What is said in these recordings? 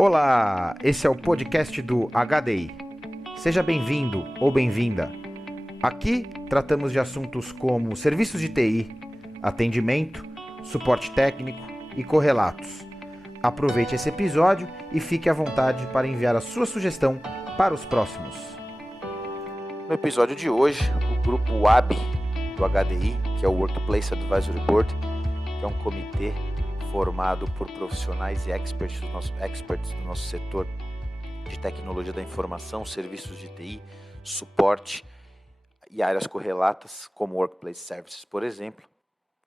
Olá, esse é o podcast do HDI. Seja bem-vindo ou bem-vinda. Aqui tratamos de assuntos como serviços de TI, atendimento, suporte técnico e correlatos. Aproveite esse episódio e fique à vontade para enviar a sua sugestão para os próximos. No episódio de hoje, o grupo WAB do HDI, que é o Workplace Advisory Board, que é um comitê formado por profissionais e experts do nosso setor de tecnologia da informação, serviços de TI, suporte e áreas correlatas, como Workplace Services, por exemplo,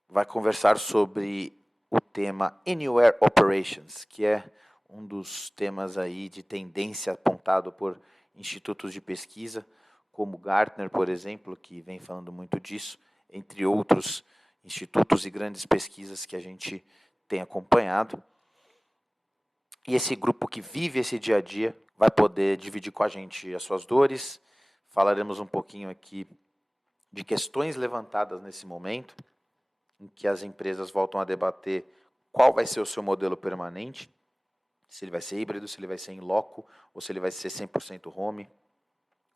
vai conversar sobre o tema Anywhere Operations, que é um dos temas aí de tendência apontado por institutos de pesquisa, como Gartner, por exemplo, que vem falando muito disso, entre outros institutos e grandes pesquisas que a gente tem acompanhado. E esse grupo que vive esse dia a dia vai poder dividir com a gente as suas dores. Falaremos um pouquinho aqui de questões levantadas nesse momento, em que as empresas voltam a debater qual vai ser o seu modelo permanente, se ele vai ser híbrido, se ele vai ser in loco, ou se ele vai ser 100% home,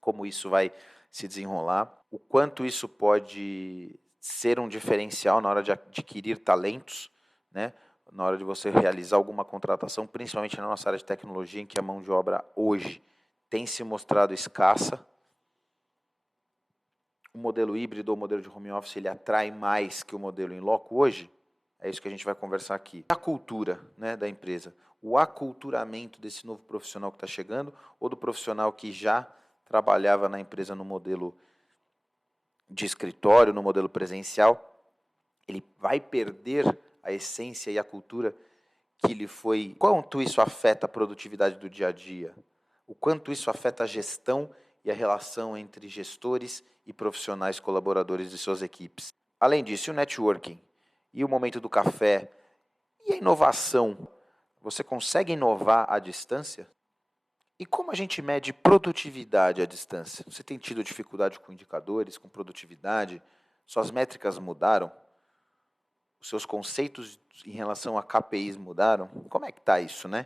como isso vai se desenrolar, o quanto isso pode ser um diferencial na hora de adquirir talentos, né? Na hora de você realizar alguma contratação, principalmente na nossa área de tecnologia, em que a mão de obra hoje tem se mostrado escassa. O modelo híbrido ou o modelo de home office, ele atrai mais que o modelo in loco hoje? É isso que a gente vai conversar aqui. A cultura, né, da empresa, o aculturamento desse novo profissional que está chegando, ou do profissional que já trabalhava na empresa no modelo de escritório, no modelo presencial, ele vai perder a essência e a cultura que lhe foi. Quanto isso afeta a produtividade do dia a dia? O quanto isso afeta a gestão e a relação entre gestores e profissionais colaboradores de suas equipes? Além disso, o networking e o momento do café e a inovação. Você consegue inovar à distância? E como a gente mede produtividade à distância? Você tem tido dificuldade com indicadores, com produtividade? Suas métricas mudaram? Os seus conceitos em relação a KPIs mudaram? Como é que está isso, né?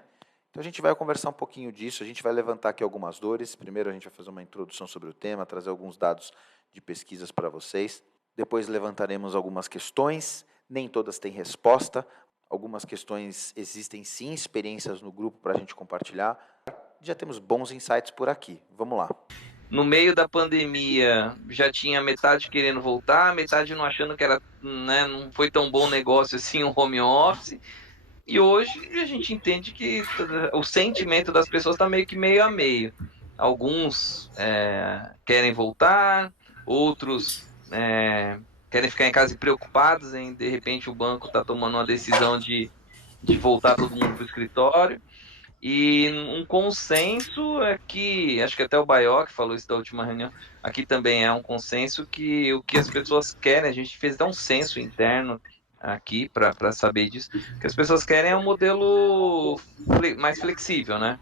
Então a gente vai conversar um pouquinho disso, a gente vai levantar aqui algumas dores. Primeiro a gente vai fazer uma introdução sobre o tema, trazer alguns dados de pesquisas para vocês. Depois levantaremos algumas questões, nem todas têm resposta. Algumas questões existem sim, experiências no grupo para a gente compartilhar. Já temos bons insights por aqui. Vamos lá. No meio da pandemia, já tinha metade querendo voltar, metade não achando que era, né, não foi tão bom negócio assim o home office. E hoje a gente entende que o sentimento das pessoas está meio que meio a meio. Alguns querem voltar, outros querem ficar em casa e preocupados em, de repente, o banco está tomando uma decisão de voltar todo mundo para o escritório. E um consenso é que, acho que até o Baioc falou isso da última reunião, aqui também é um consenso que o que as pessoas querem, a gente fez até um censo interno aqui para saber disso, que as pessoas querem é um modelo mais flexível, né?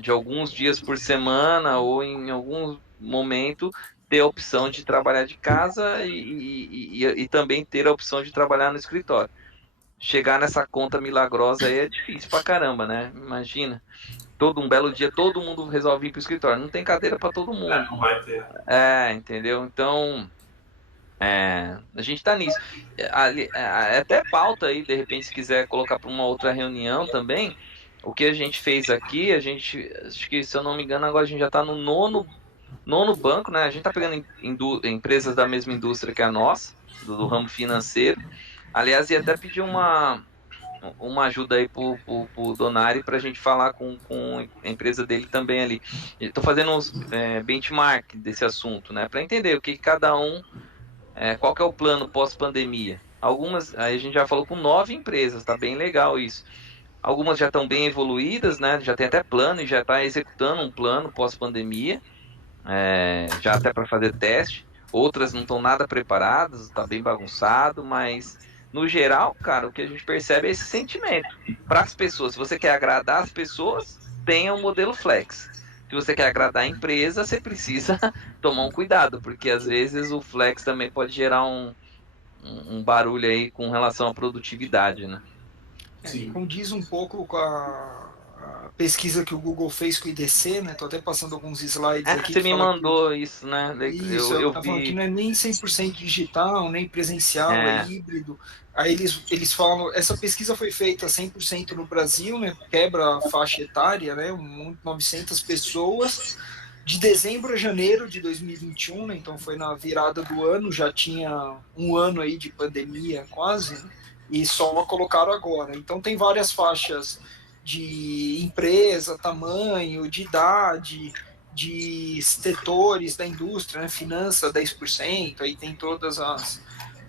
De alguns dias por semana ou em algum momento ter a opção de trabalhar de casa e também ter a opção de trabalhar no escritório. Chegar nessa conta milagrosa aí é difícil pra caramba, né? Imagina. Todo um belo dia, todo mundo resolve ir pro escritório. Não tem cadeira para todo mundo. Não vai ter. Entendeu? Então, a gente tá nisso. Até pauta aí, de repente, se quiser colocar para uma outra reunião também. O que a gente fez aqui, acho que, se eu não me engano, agora a gente já tá no nono banco, né? A gente tá pegando empresas da mesma indústria que a nossa, do ramo financeiro. Aliás, ia até pedir uma ajuda aí pro Donari para a gente falar com a empresa dele também ali. Estou fazendo uns benchmark desse assunto, né? Para entender o que cada um, qual que é o plano pós-pandemia. Algumas, aí a gente já falou com 9 empresas, tá bem legal isso. Algumas já estão bem evoluídas, né? Já tem até plano e já está executando um plano pós-pandemia, já até para fazer teste. Outras não estão nada preparadas, está bem bagunçado, mas no geral, cara, o que a gente percebe é esse sentimento. Para as pessoas, se você quer agradar as pessoas, tenha um modelo flex. Se você quer agradar a empresa, você precisa tomar um cuidado, porque às vezes o flex também pode gerar um barulho aí com relação à produtividade, né? Sim. Condiz um pouco pesquisa que o Google fez com o IDC, né? Tô até passando alguns slides aqui Você que me fala que mandou isso, né? isso, Eu tá falando que vi. não é nem 100% digital, nem presencial, é É, híbrido. Aí eles falam, essa pesquisa foi feita 100% no Brasil, né? Quebra a faixa etária, né? 900 pessoas, de dezembro a janeiro de 2021, né? Então foi na virada do ano, já tinha um ano aí de pandemia quase, né? E só colocaram agora. Então tem várias faixas de empresa, tamanho, de idade, de setores da indústria, né? Finança 10%, aí tem todas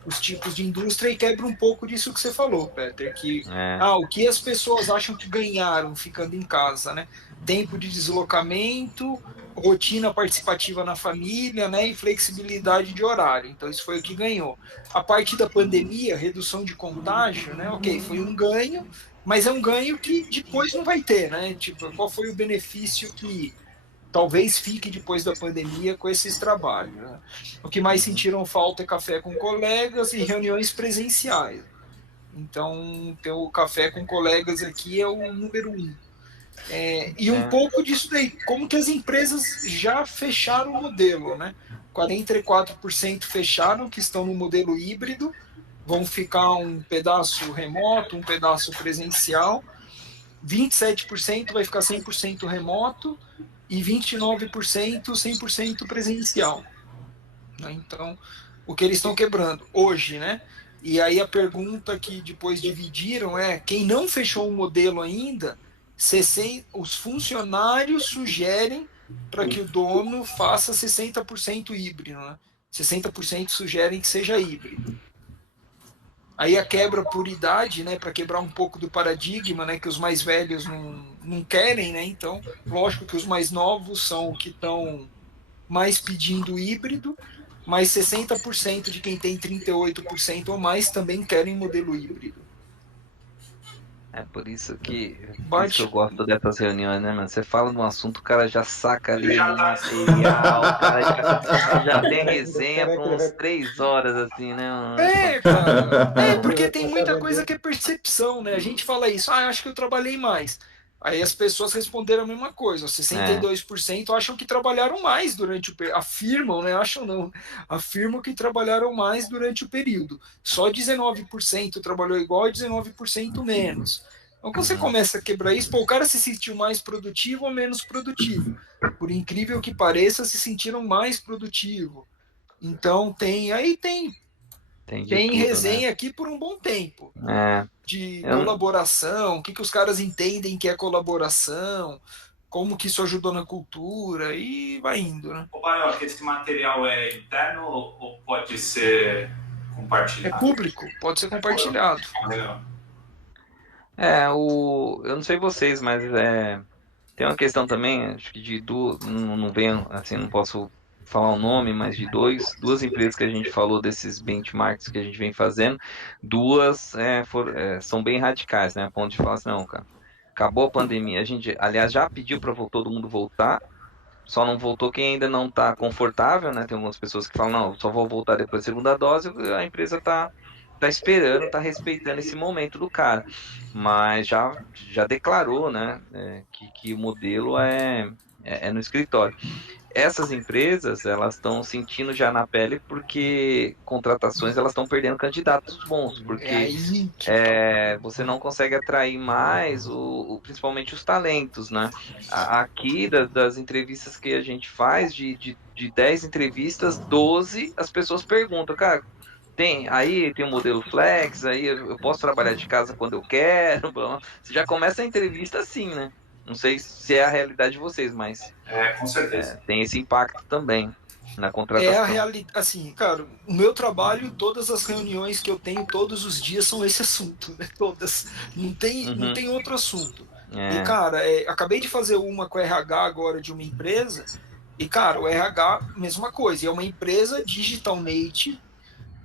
os tipos de indústria e quebra um pouco disso que você falou, Peter, que é, o que as pessoas acham que ganharam ficando em casa, né? Tempo de deslocamento, rotina participativa na família, né? E flexibilidade de horário. Então isso foi o que ganhou. A partir da pandemia, redução de contágio, né? Ok, foi um ganho, mas é um ganho que depois não vai ter, né? Tipo, qual foi o benefício que talvez fique depois da pandemia com esses trabalhos, né? O que mais uhum, sentiram falta é café com colegas e reuniões presenciais. Então, ter o café com colegas aqui é o número um. E um é, pouco disso daí, como que as empresas já fecharam o modelo, né? 44% fecharam, que estão no modelo híbrido, vão ficar um pedaço remoto, um pedaço presencial, 27% vai ficar 100% remoto e 29% 100% presencial. Né? Então, o que eles estão quebrando hoje, né? E aí a pergunta que depois dividiram é: quem não fechou um modelo ainda, os funcionários sugerem para que o dono faça 60% híbrido, né? 60% sugerem que seja híbrido. Aí a quebra por idade, né, para quebrar um pouco do paradigma, né, que os mais velhos não querem, né? Então, lógico que os mais novos são o que estão mais pedindo híbrido, mas 60% de quem tem 38% ou mais também querem modelo híbrido. por isso que eu Bate. gosto dessas reuniões, né, mano? Você fala de um assunto, o cara já saca Ele ali já no tá. material, o cara já tem O resenha cara por que uns 3 horas, assim, né, mano? É, cara. É, porque tem começa a muita coisa vender. que é percepção, né? A gente fala isso, eu acho que eu trabalhei mais. Aí as pessoas responderam a mesma coisa, É, 62% acham que trabalharam mais durante o período. Afirmam, né? Acham não. Afirmam que trabalharam mais durante o período. Só 19% trabalhou igual e 19% menos. Então, quando você uhum, começa a quebrar isso, pô, o cara se sentiu mais produtivo ou menos produtivo. Por incrível que pareça, se sentiram mais produtivo. Então tem de tem tudo, né? resenha aqui por um bom tempo É, de eu, colaboração, o que os caras entendem que é colaboração, como que isso ajudou na cultura e vai indo, né? Ô, Barioca, esse material é interno ou pode ser É compartilhado? público, pode ser compartilhado. Legal. eu não sei vocês, mas tem uma questão também, acho que não venho, assim, não posso falar o nome, mas de duas empresas que a gente falou desses benchmarks que a gente vem fazendo, duas são bem radicais, né? A ponto de falar assim, não, cara, acabou a pandemia, a gente, aliás, já pediu para todo mundo voltar, só não voltou quem ainda não está confortável, né? Tem algumas pessoas que falam, não, só vou voltar depois da segunda dose, a empresa tá esperando, tá respeitando esse momento do cara. Mas já declarou, né, que o modelo é no escritório. Essas empresas, elas estão sentindo já na pele porque contratações elas estão perdendo candidatos bons, É porque aí que tá. você não consegue atrair mais, principalmente os talentos, né? Aqui, das entrevistas que a gente faz, de 10 entrevistas, 12 as pessoas perguntam, cara, tem o modelo flex, aí eu posso trabalhar de casa quando eu quero, blá, blá. Você já começa a entrevista assim, né? Não sei se é a realidade de vocês, mas É, com certeza. tem esse impacto também na É a contratação. realidade, assim, cara, o meu trabalho, todas as reuniões que eu tenho todos os dias são esse assunto, né? Todas. Não Uhum, tem outro assunto. E, é, cara, acabei de fazer uma com o RH agora de uma empresa, e, cara, o RH, mesma coisa, e é uma empresa digital native,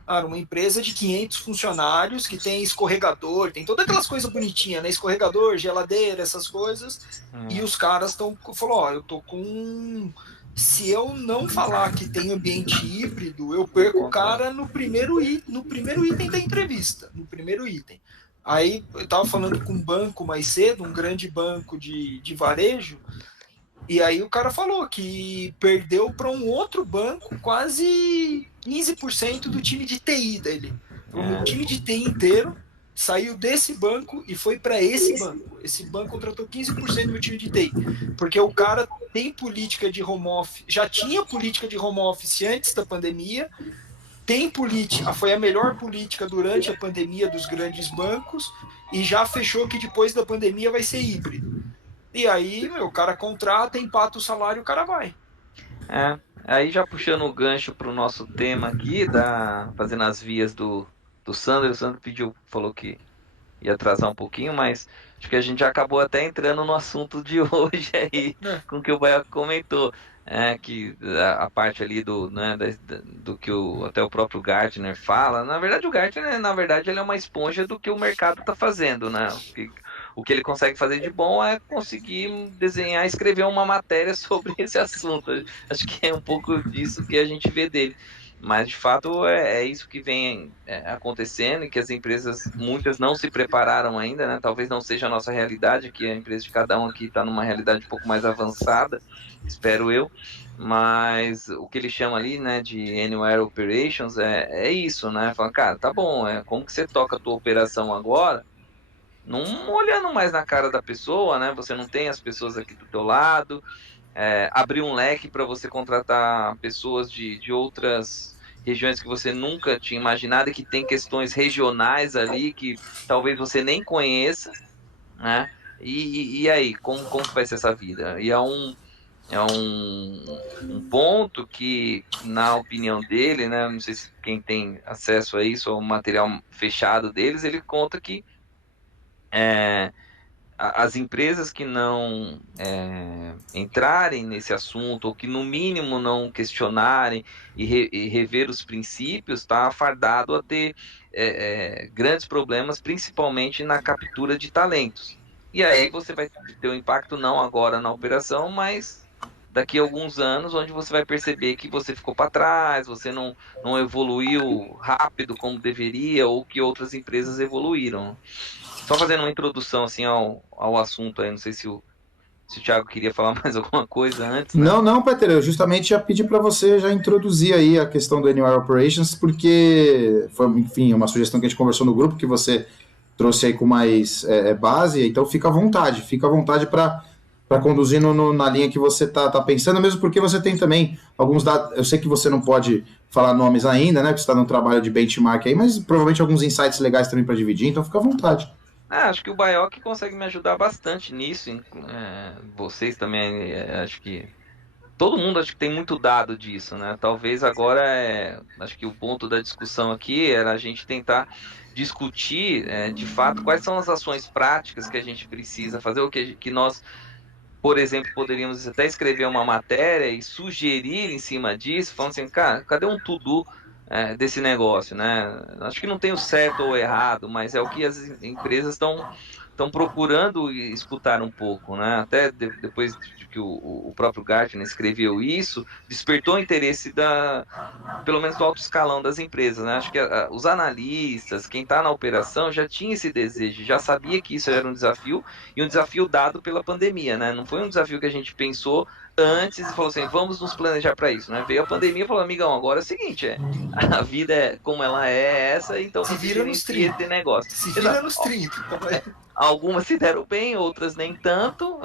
cara, uma empresa de 500 funcionários que tem escorregador, tem todas aquelas coisas bonitinhas, né? Escorregador, geladeira, essas coisas. E é, os caras estão falou, ó, eu tô com se eu não falar que tem ambiente híbrido, eu não perco o contrato. cara no primeiro item da entrevista, no primeiro item. Aí eu estava falando com um banco mais cedo, um grande banco de varejo, e aí o cara falou que perdeu para um outro banco quase 15% do time de TI dele. O meu time de TI inteiro saiu desse banco e foi para esse banco. Esse banco contratou 15% do meu time de TI, porque o cara tem política de home office, já tinha política de home office antes da pandemia, tem política, foi a melhor política durante a pandemia dos grandes bancos e já fechou que depois da pandemia vai ser híbrido. E aí, meu, o cara contrata, empata o salário e o cara vai. É, aí já puxando o gancho para o nosso tema aqui, fazendo as vias do Sandro, o Sandro pediu, falou que ia atrasar um pouquinho, mas acho que a gente já acabou até entrando no assunto de hoje aí, É. com o que o Baio comentou, que a parte ali né, do que até o próprio Gartner fala, na verdade o Gartner, na verdade, ele é uma esponja do que o mercado está fazendo, né? O que ele consegue fazer de bom é conseguir desenhar, escrever uma matéria sobre esse assunto. Acho que é um pouco disso que a gente vê dele. Mas de fato é isso que vem acontecendo e que as empresas, muitas não se prepararam ainda, né? Talvez não seja a nossa realidade, que a empresa de cada um aqui está numa realidade um pouco mais avançada, espero eu. Mas o que ele chama ali, né, de Anywhere Operations é isso, né? Fala, cara, tá bom, como que você toca a tua operação agora? Não olhando mais na cara da pessoa, né? Você não tem as pessoas aqui do teu lado, abrir um leque para você contratar pessoas de outras regiões que você nunca tinha imaginado e que tem questões regionais ali que talvez você nem conheça, né? E aí, como que vai ser essa vida? E um ponto que, na opinião dele, né? Não sei se quem tem acesso a isso, ao material fechado deles, ele conta que é, as empresas que não entrarem nesse assunto, ou que no mínimo não questionarem e rever os princípios, está fardado a ter grandes problemas, principalmente na captura de talentos. E aí você vai ter um impacto não agora na operação, mas daqui a alguns anos, onde você vai perceber que você ficou para trás, você não evoluiu rápido como deveria, ou que outras empresas evoluíram. Só fazendo uma introdução assim ao assunto aí, não sei se o Thiago queria falar mais alguma coisa antes, né? Não, não, Peter, eu justamente já pedi para você já introduzir aí a questão do Anywhere Operations, porque foi, enfim, uma sugestão que a gente conversou no grupo, que você trouxe aí com mais base, então fica à vontade para conduzir na linha que você tá pensando, mesmo porque você tem também alguns dados, eu sei que você não pode falar nomes ainda, né, que você está no trabalho de benchmark aí, mas provavelmente alguns insights legais também para dividir, então fica à vontade. Acho que o Baioc consegue me ajudar bastante nisso, vocês também, acho que todo mundo acho que tem muito dado disso, né? Talvez agora acho que o ponto da discussão aqui era a gente tentar discutir, de fato, quais são as ações práticas que a gente precisa fazer, o que nós, por exemplo, poderíamos até escrever uma matéria e sugerir em cima disso, falando assim, cara, cadê um to-do desse negócio, né? Acho que não tem o certo ou errado, mas é o que as empresas estão procurando escutar um pouco, né? Até depois de que o próprio Gartner escreveu isso, despertou o interesse pelo menos do alto escalão das empresas, né? Acho que os analistas, quem está na operação, já tinha esse desejo, já sabia que isso era um desafio, e um desafio dado pela pandemia, né? Não foi um desafio que a gente pensou antes e falou assim, vamos nos planejar para isso, né? Veio a pandemia e falou, amigão, agora é o seguinte, a vida como ela é essa, então Se você vira nos gerencia 30. esse negócio. Se vira Exato. nos 30. Algumas se deram bem, outras nem tanto,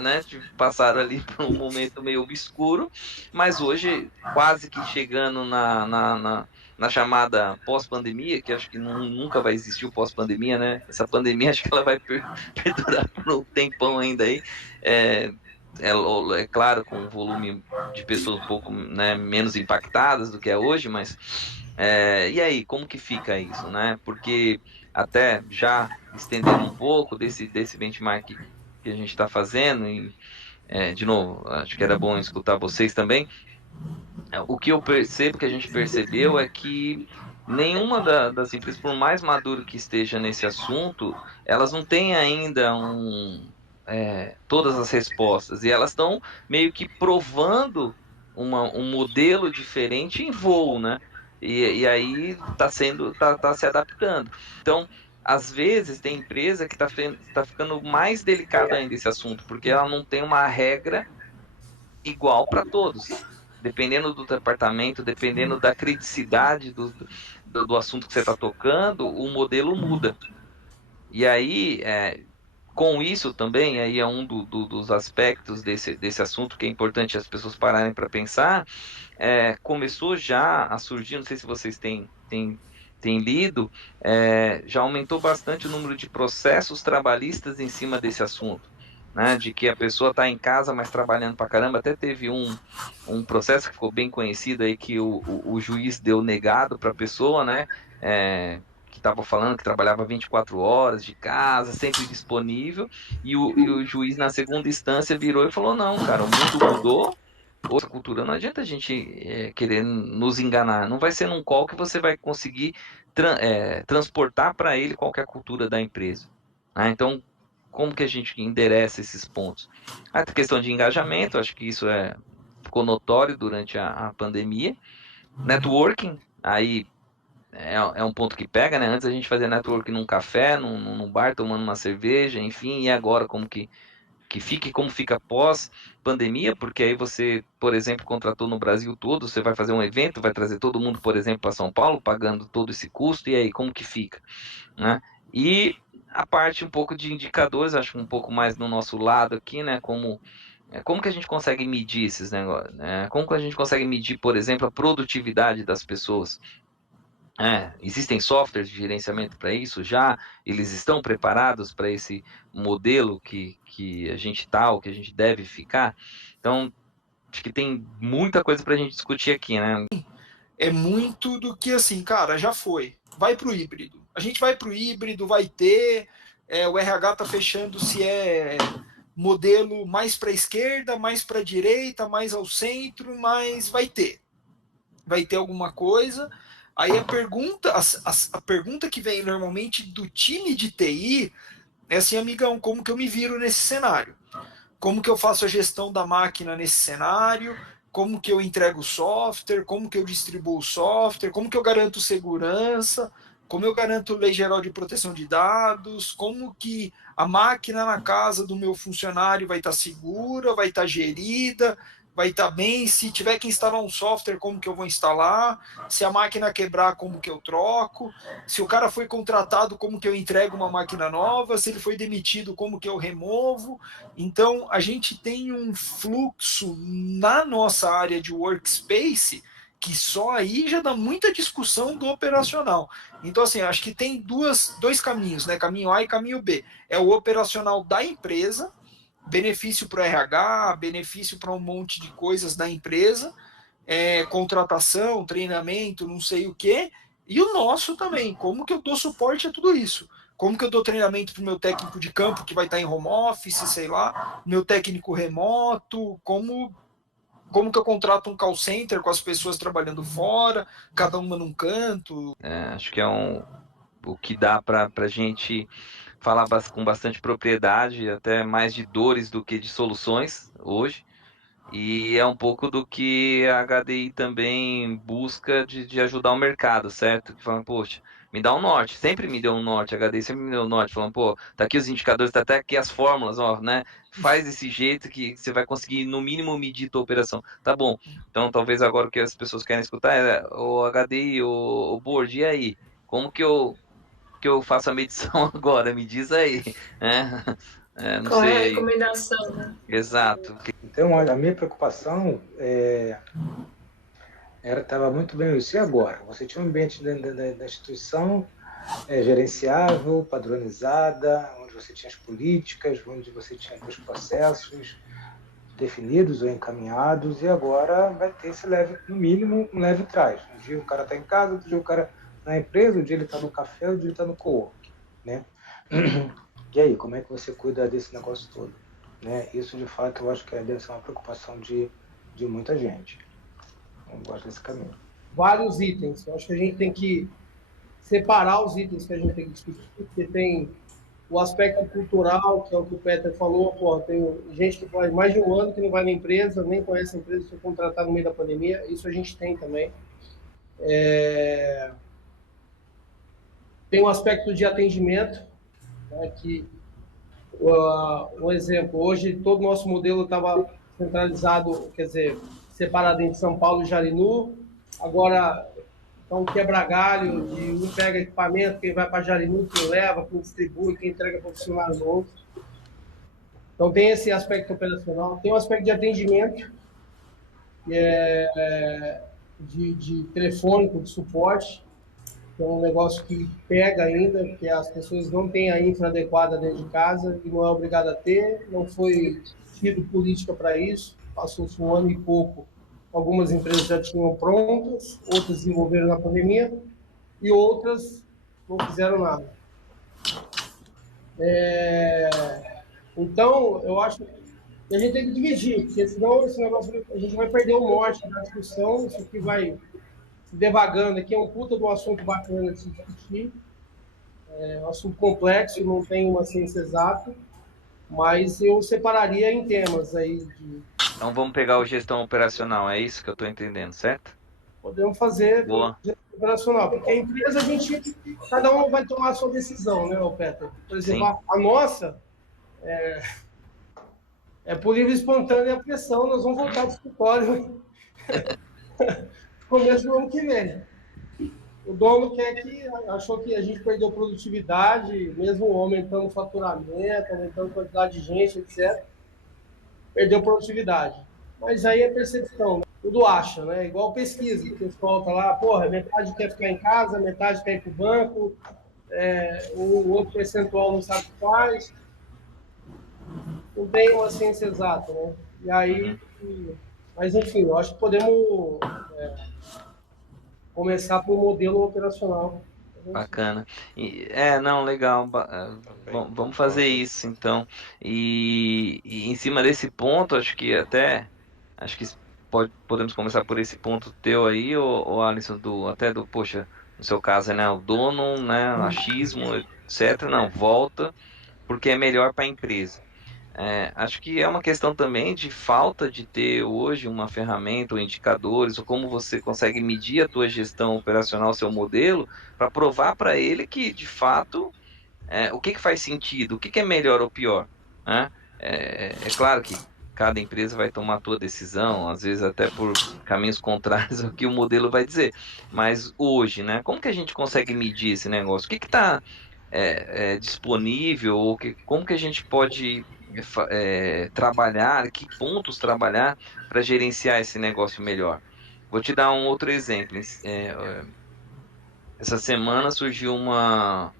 né? Passaram ali por um momento meio obscuro, mas hoje, quase que chegando na chamada pós-pandemia, que acho que nunca vai existir o pós-pandemia, né? Essa pandemia acho que ela vai perdurar por um tempão ainda aí. É claro, com um volume de pessoas um pouco, né, menos impactadas do que é hoje, mas e aí, como que fica isso, né? Porque até já estendendo um pouco desse benchmark que a gente está fazendo, e de novo, acho que era bom escutar vocês também. O que eu percebo, que a gente percebeu, é que nenhuma das empresas, por mais maduro que esteja nesse assunto, elas não têm ainda todas as respostas, e elas estão meio que provando um modelo diferente em voo, né? E aí tá se adaptando. Então, às vezes tem empresa que tá ficando mais delicado ainda esse assunto, porque ela não tem uma regra igual para todos. Dependendo do departamento, dependendo da criticidade do assunto que você está tocando, o modelo muda. E aí, com isso também, aí é um dos aspectos desse assunto que é importante as pessoas pararem para pensar, começou já a surgir, não sei se vocês têm lido, já aumentou bastante o número de processos trabalhistas em cima desse assunto, né, de que a pessoa está em casa, mas trabalhando para caramba. Até teve um processo que ficou bem conhecido aí, que o juiz deu negado para a pessoa, né, que estava falando que trabalhava 24 horas de casa, sempre disponível, e o juiz na segunda instância virou e falou, não, cara, o mundo mudou, outra cultura, não adianta a gente querer nos enganar. Não vai ser num call que você vai conseguir transportar para ele qualquer cultura da empresa. Né? Então, como que a gente endereça esses pontos? A questão de engajamento, acho que isso ficou notório durante a pandemia. Networking, aí é um ponto que pega, né? Antes a gente fazia networking num café, num bar, tomando uma cerveja, enfim, e agora como que fique como fica pós pandemia, porque aí você, por exemplo, contratou no Brasil todo, você vai fazer um evento, vai trazer todo mundo, por exemplo, para São Paulo, pagando todo esse custo, e aí como que fica, né? E a parte um pouco de indicadores, acho que um pouco mais no nosso lado aqui, né? Como que a gente consegue medir esses negócios, né? Como que a gente consegue medir, por exemplo, a produtividade das pessoas? Existem softwares de gerenciamento para isso já? Eles estão preparados para esse modelo que a gente está, ou que a gente deve ficar? Então, acho que tem muita coisa para a gente discutir aqui, né? É muito do que assim, cara, já foi. Vai para o híbrido. A gente vai para o híbrido, vai ter. O RH tá fechando se é modelo mais para a esquerda, mais para a direita, mais ao centro, mas vai ter. Vai ter alguma coisa. Aí a pergunta que vem normalmente do time de TI é assim, amigão, como que eu me viro nesse cenário? Como que eu faço a gestão da máquina nesse cenário? Como que eu entrego o software? Como que eu distribuo o software? Como que eu garanto segurança? Como eu garanto lei geral de proteção de dados? Como que a máquina na casa do meu funcionário vai estar segura, vai estar gerida, vai estar bem? Se tiver que instalar um software, como que eu vou instalar? Se a máquina quebrar, como que eu troco? Se o cara foi contratado, como que eu entrego uma máquina nova? Se ele foi demitido, como que eu removo? Então, a gente tem um fluxo na nossa área de workspace que só aí já dá muita discussão do operacional. Então, assim, acho que tem dois caminhos, né? Caminho A e caminho B. É o operacional da empresa, benefício para o RH, benefício para um monte de coisas da empresa, contratação, treinamento, não sei o quê, e o nosso também, como que eu dou suporte a tudo isso? Como que eu dou treinamento para o meu técnico de campo que vai estar em home office, sei lá, meu técnico remoto, como que eu contrato um call center com as pessoas trabalhando fora, cada uma num canto. Acho que é o que dá para a gente falar com bastante propriedade, até mais de dores do que de soluções hoje. E é um pouco do que a HDI também busca de ajudar o mercado, certo? Que falam, poxa, me dá um norte, sempre me deu um norte, a HDI sempre me deu um norte, falando, pô, tá aqui os indicadores, tá até aqui as fórmulas, ó, né? Faz desse jeito que você vai conseguir, no mínimo, medir tua operação. Tá bom. Então, talvez agora o que as pessoas querem escutar é o HDI, o board, e aí? Como que eu faço a medição agora? Me diz aí, né? Não Qual é a sei. recomendação, né? Exato. Então, olha, a minha preocupação estava muito bem isso. E agora? Você tinha um ambiente da instituição gerenciável, padronizada, onde você tinha as políticas, onde você tinha os processos definidos ou encaminhados, e agora vai ter esse leve, no mínimo, um leve trás. Um dia o cara está em casa, outro dia o cara na empresa, um dia ele está no café, outro dia ele está no co-work, né? E aí, como é que você cuida desse negócio todo? Né? Isso, de fato, eu acho que deve ser uma preocupação de muita gente. Eu gosto desse caminho. Vários itens. Eu acho que a gente tem que separar os itens que a gente tem que discutir, porque tem o aspecto cultural, que é o que o Peter falou. Pô, tem gente que faz mais de um ano que não vai na empresa, nem conhece a empresa, foi contratado no meio da pandemia. Isso a gente tem também. Tem um aspecto de atendimento, né, que, um exemplo, hoje todo o nosso modelo estava centralizado, quer dizer, separado entre São Paulo e Jarinu. Agora, então, quebra-galho, de um pega equipamento, quem vai para Jarinu, quem leva, quem distribui, quem entrega para o funcionário novo. Então, tem esse aspecto operacional. Tem um aspecto de atendimento, que é de telefônico, de suporte, que é um negócio que pega ainda, porque as pessoas não têm a infra adequada dentro de casa e não é obrigado a ter, não foi tido política para isso, passou-se um ano e pouco, algumas empresas já tinham prontas, outras desenvolveram na pandemia e outras não fizeram nada. Então, eu acho que a gente tem que dividir, porque senão esse negócio, a gente vai perder o norte da discussão, isso aqui vai devagando. Aqui é um puta de um assunto bacana de se discutir, é um assunto complexo, não tem uma ciência exata, mas eu separaria em temas aí. Então vamos pegar o gestão operacional, é isso que eu estou entendendo, certo? Podemos fazer Boa. gestão operacional, porque a empresa, cada um vai tomar a sua decisão, né, Peter? Por exemplo, a nossa é por livre e espontânea pressão, nós vamos voltar para o escritório começo do ano que vem. O dono achou que a gente perdeu produtividade, mesmo aumentando o faturamento, aumentando a quantidade de gente, etc. Perdeu produtividade. Mas aí é percepção, né? Tudo acha, né? Igual pesquisa, que o pessoal tá lá, porra, metade quer ficar em casa, metade quer ir para o banco, o outro percentual não sabe o que faz. Não tem uma ciência exata, né? E aí, mas enfim, eu acho que podemos começar por um modelo operacional. Bacana. Não, legal. Vamos fazer isso, então. E em cima desse ponto, acho que podemos começar por esse ponto teu aí, ou Alisson, poxa, no seu caso, né, o dono, né, achismo, etc. Não, volta, porque é melhor para a empresa. Acho que é uma questão também de falta de ter hoje uma ferramenta ou indicadores, ou como você consegue medir a tua gestão operacional, seu modelo, para provar para ele que, de fato, o que faz sentido, o que é melhor ou pior, né? É claro que cada empresa vai tomar a tua decisão, às vezes até por caminhos contrários ao que o modelo vai dizer, mas hoje, né, como que a gente consegue medir esse negócio? O que está disponível, ou como que a gente pode trabalhar, que pontos trabalhar para gerenciar esse negócio melhor? Vou te dar um outro exemplo. Essa semana surgiu a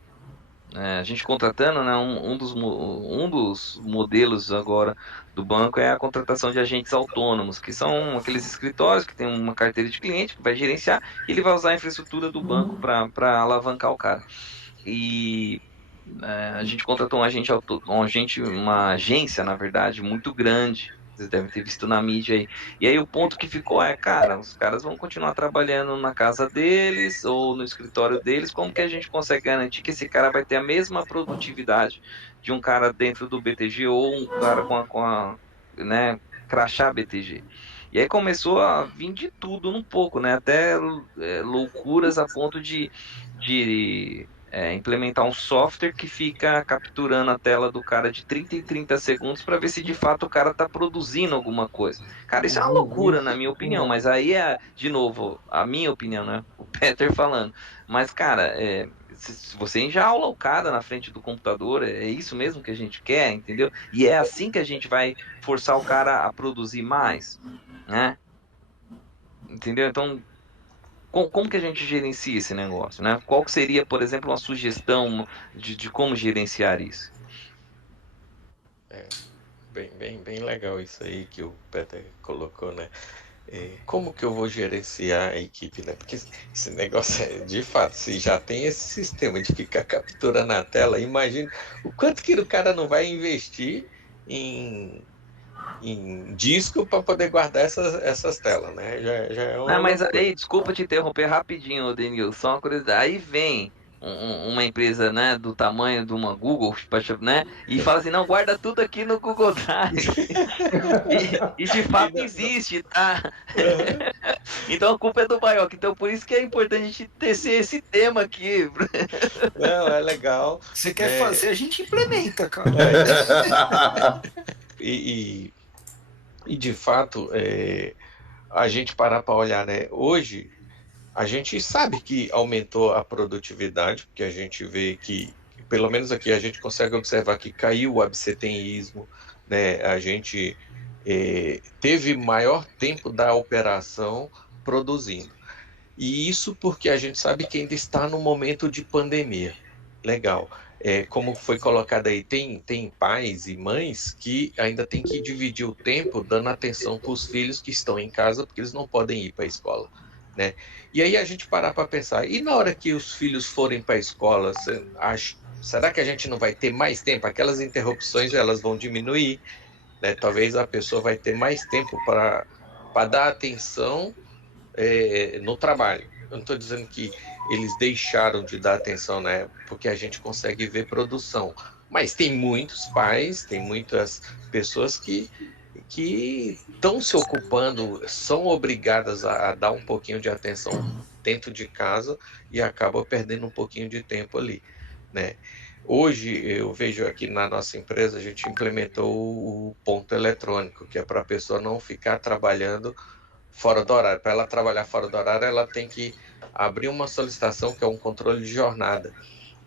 gente contratando, né, um dos modelos agora do banco é a contratação de agentes autônomos, que são aqueles escritórios que tem uma carteira de cliente que vai gerenciar e ele vai usar a infraestrutura do banco para alavancar o cara. E a gente contratou uma agência, na verdade, muito grande. Vocês devem ter visto na mídia aí. E aí o ponto que ficou cara, os caras vão continuar trabalhando na casa deles ou no escritório deles. Como que a gente consegue garantir que esse cara vai ter a mesma produtividade de um cara dentro do BTG ou um cara com crachá BTG? E aí começou a vir de tudo um pouco, né? Até loucuras a ponto de implementar um software que fica capturando a tela do cara de 30 em 30 segundos para ver se de fato o cara está produzindo alguma coisa. Cara, isso é uma loucura na minha opinião, mas aí de novo, a minha opinião, né? O Peter falando. Mas, cara, se você enjaula o cara na frente do computador, é isso mesmo que a gente quer, entendeu? E é assim que a gente vai forçar o cara a produzir mais, né? Entendeu? Então, como que a gente gerencia esse negócio, né? Qual que seria, por exemplo, uma sugestão de como gerenciar isso? Bem legal isso aí que o Peter colocou, né? Como que eu vou gerenciar a equipe, né? Porque esse negócio de fato, se já tem esse sistema de ficar capturando a tela, imagina o quanto que o cara não vai investir em disco para poder guardar essas telas, né? Já é uma mas aí, desculpa te interromper rapidinho, Denil, só uma curiosidade. Aí vem uma empresa, né, do tamanho de uma Google, né, e fala assim, não, guarda tudo aqui no Google Drive. e de fato existe, tá? Então a culpa é do Baioca. Então por isso que é importante a gente tecer esse tema aqui. Não, é legal. Você quer né? fazer, a gente implementa, cara. E de fato, a gente parar para olhar, né? Hoje, a gente sabe que aumentou a produtividade, porque a gente vê que, pelo menos aqui, a gente consegue observar que caiu o absenteísmo, né? A gente teve maior tempo da operação produzindo. E isso porque a gente sabe que ainda está no momento de pandemia. Legal. Como foi colocado aí, tem pais e mães que ainda tem que dividir o tempo dando atenção para os filhos que estão em casa, porque eles não podem ir para a escola, né? E aí a gente parar para pensar, e na hora que os filhos forem para a escola, será que a gente não vai ter mais tempo? Aquelas interrupções elas vão diminuir, né? Talvez a pessoa vai ter mais tempo para dar atenção no trabalho. Eu não estou dizendo que eles deixaram de dar atenção, né? Porque a gente consegue ver produção. Mas tem muitos pais, tem muitas pessoas que estão se ocupando, são obrigadas a dar um pouquinho de atenção dentro de casa e acabam perdendo um pouquinho de tempo ali, né? Hoje eu vejo aqui na nossa empresa a gente implementou o ponto eletrônico, que é para a pessoa não ficar trabalhando fora do horário. Para ela trabalhar fora do horário, ela tem que abrir uma solicitação que é um controle de jornada,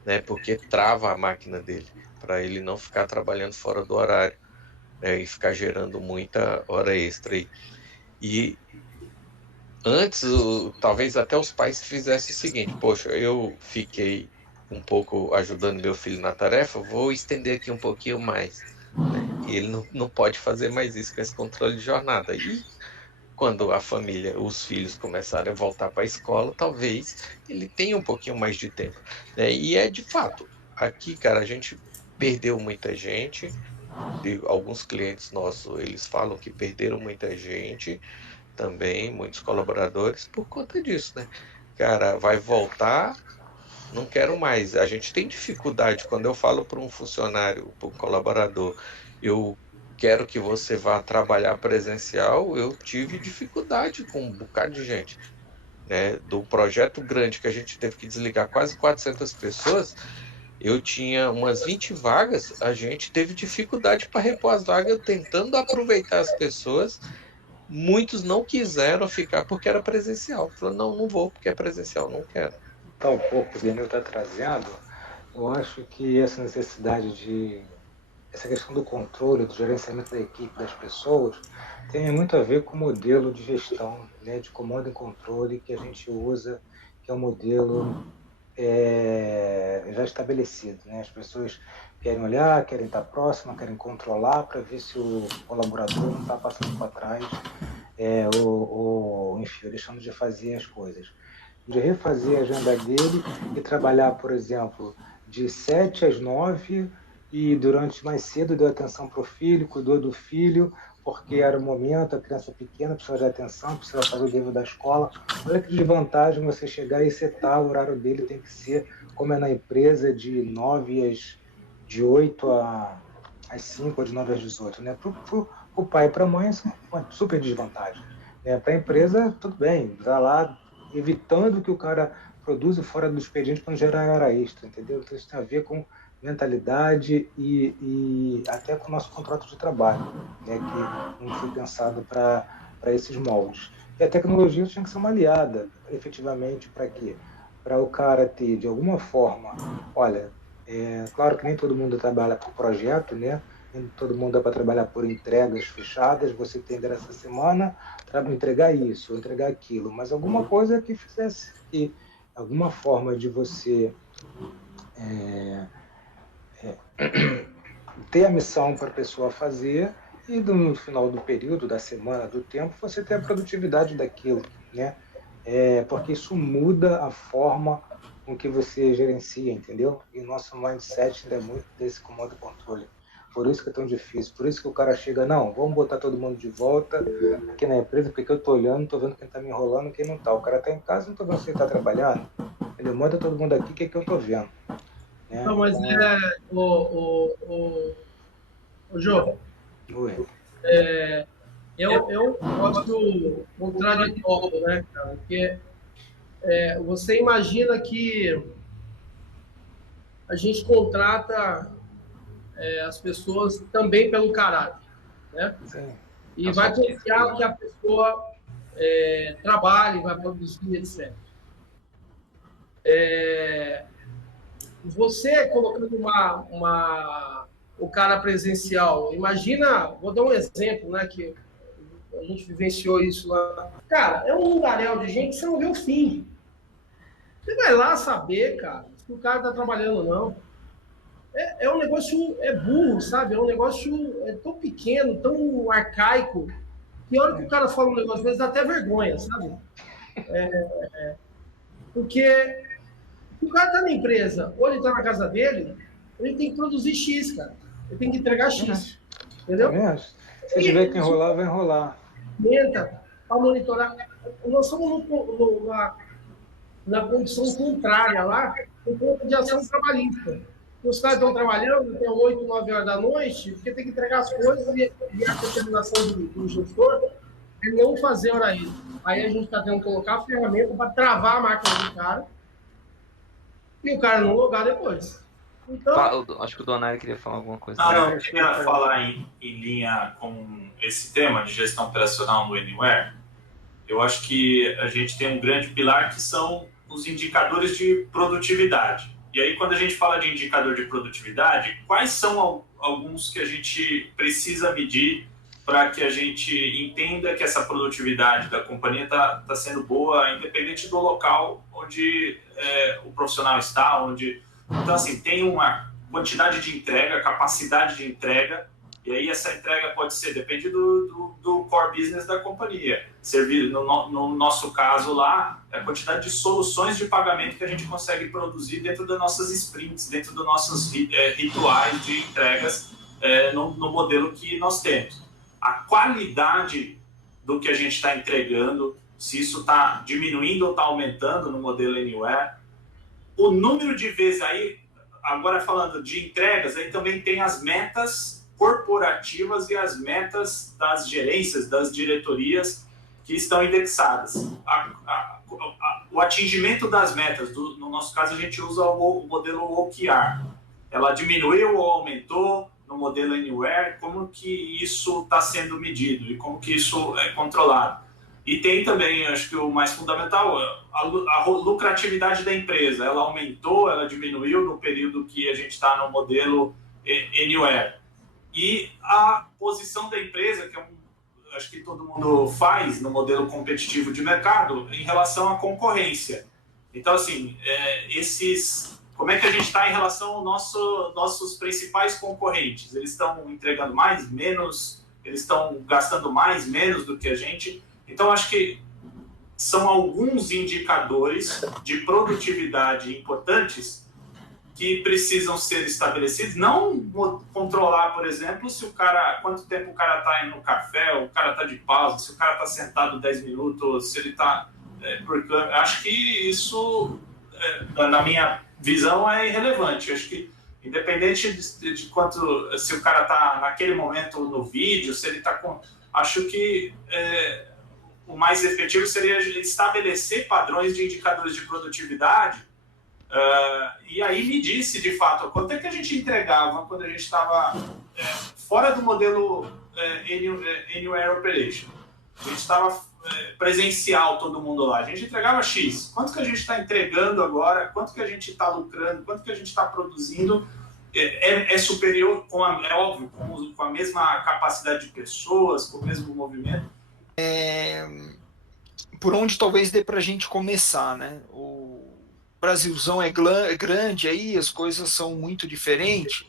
né? Porque trava a máquina dele, para ele não ficar trabalhando fora do horário, né? E ficar gerando muita hora extra aí. E antes, talvez até os pais fizessem o seguinte: poxa, eu fiquei um pouco ajudando meu filho na tarefa, vou estender aqui um pouquinho mais, né? E ele não pode fazer mais isso com esse controle de jornada. E quando a família, os filhos começarem a voltar para a escola, talvez ele tenha um pouquinho mais de tempo, né? E é de fato, aqui, cara, a gente perdeu muita gente. Alguns clientes nossos, eles falam que perderam muita gente também, muitos colaboradores, por conta disso, né? Cara, vai voltar, não quero mais. A gente tem dificuldade quando eu falo para um funcionário, para um colaborador, eu quero que você vá trabalhar presencial, eu tive dificuldade com um bocado de gente, né? Do projeto grande que a gente teve que desligar quase 400 pessoas, eu tinha umas 20 vagas, a gente teve dificuldade para repor as vagas, eu tentando aproveitar as pessoas. Muitos não quiseram ficar porque era presencial. Falou, não vou porque é presencial, não quero. Tá um pouco que o Daniel está trazendo, eu acho que essa necessidade essa questão do controle, do gerenciamento da equipe, das pessoas, tem muito a ver com o modelo de gestão, né, de comando e controle que a gente usa, que é um modelo já estabelecido, né? As pessoas querem olhar, querem estar próximas, querem controlar para ver se o colaborador não está passando para trás, enfim, deixando de fazer as coisas. De refazer a agenda dele e trabalhar, por exemplo, de 7 às 9 e durante mais cedo deu atenção para o filho, cuidou do filho, porque era o momento, a criança pequena precisa de atenção, precisa fazer o dever da escola. Olha que desvantagem você chegar e setar, o horário dele tem que ser, como é na empresa, de 8 às 5 ou de 9 às 18. Né? Para o pai e para a mãe, isso é uma super desvantagem. Para a empresa, tudo bem, está lá evitando que o cara produza fora do expediente para não gerar hora extra, entendeu? Então isso tem a ver com mentalidade e até com o nosso contrato de trabalho, né, que não foi pensado para esses moldes. E a tecnologia tinha que ser uma aliada, efetivamente, para quê? Para o cara ter, de alguma forma, olha, claro que nem todo mundo trabalha por projeto, né? Nem todo mundo dá para trabalhar por entregas fechadas, você tem essa semana para entregar isso, entregar aquilo, mas alguma coisa que fizesse que alguma forma de você ter a missão para a pessoa fazer e no final do período, da semana, do tempo, você ter a produtividade daquilo, né? Porque isso muda a forma com que você gerencia, entendeu? E o nosso mindset ainda é muito desse comando e controle. Por isso que é tão difícil, por isso que o cara chega, não, vamos botar todo mundo de volta aqui na empresa, porque eu tô olhando, tô vendo quem tá me enrolando, quem não tá. O cara tá em casa, não tô vendo se ele tá trabalhando. Ele manda todo mundo aqui, que eu tô vendo. Né? Não, mas o Jô, Eu gosto contraditório, né, cara? Porque você imagina que a gente contrata as pessoas também pelo caráter, né? Sim. E vai confiar que a pessoa trabalhe, vai produzir, etc. Você colocando o cara presencial, imagina, vou dar um exemplo, né, que a gente vivenciou isso lá. Cara, é um lungaréu de gente que você não vê o fim. Você vai lá saber, cara, se o cara tá trabalhando ou não. É um negócio, burro, sabe? É um negócio tão pequeno, tão arcaico, que a hora que o cara fala um negócio, às vezes dá até vergonha, sabe? Porque se o cara tá na empresa ou ele tá na casa dele, ele tem que produzir X, cara. Ele tem que entregar X. Entendeu? Se tiver que enrolar, vai enrolar. Tenta para monitorar. Nós estamos na condição contrária lá, com ponto de ação trabalhista. Os caras estão trabalhando até 8, 9 horas da noite, porque tem que entregar as coisas e a determinação do gestor é não fazer hora extra. Aí a gente está tendo que colocar a ferramenta para travar a máquina do cara e o cara não logar depois. Então, acho que o Donário queria falar alguma coisa. Eu queria falar em linha com esse tema de gestão operacional no Anywhere. Eu acho que a gente tem um grande pilar que são os indicadores de produtividade. E aí, quando a gente fala de indicador de produtividade, quais são alguns que a gente precisa medir para que a gente entenda que essa produtividade da companhia está sendo boa, independente do local onde o profissional está, Então, assim, tem uma quantidade de entrega, capacidade de entrega, e aí essa entrega pode ser, depende do core business da companhia. Servir, no nosso caso lá, a quantidade de soluções de pagamento que a gente consegue produzir dentro das nossas sprints, dentro dos nossos rituais de entregas no modelo que nós temos. A qualidade do que a gente está entregando, se isso está diminuindo ou está aumentando no modelo Anywhere, o número de vezes aí, agora falando de entregas, aí também tem as metas corporativas e as metas das gerências, das diretorias que estão indexadas. O atingimento das metas, no nosso caso a gente usa o modelo OKR. Ela diminuiu ou aumentou no modelo Anywhere, como que isso está sendo medido e como que isso é controlado. E tem também, acho que o mais fundamental, a lucratividade da empresa. Ela aumentou, ela diminuiu no período que a gente está no modelo Anywhere. E a posição da empresa, que acho que todo mundo faz no modelo competitivo de mercado, em relação à concorrência. Então, assim, como é que a gente está em relação aos nossos principais concorrentes? Eles estão entregando mais, menos? Eles estão gastando mais, menos do que a gente? Então, acho que são alguns indicadores de produtividade importantes que precisam ser estabelecidos. Não controlar, por exemplo, quanto tempo o cara está indo no café, o cara está de pausa, se o cara está sentado 10 minutos, se ele está... acho que isso, na minha visão, é irrelevante. Acho que, independente de quanto... Se o cara está, naquele momento, no vídeo, se ele está com... Acho que... o mais efetivo seria estabelecer padrões de indicadores de produtividade e aí medir-se, de fato, quanto é que a gente entregava quando a gente estava fora do modelo Anywhere Operation. A gente estava presencial, todo mundo lá. A gente entregava X. Quanto que a gente está entregando agora? Quanto que a gente está lucrando? Quanto que a gente está produzindo? É superior, é óbvio, com a mesma capacidade de pessoas, com o mesmo movimento. Por onde talvez dê para a gente começar, né? O Brasilzão é grande aí, as coisas são muito diferentes.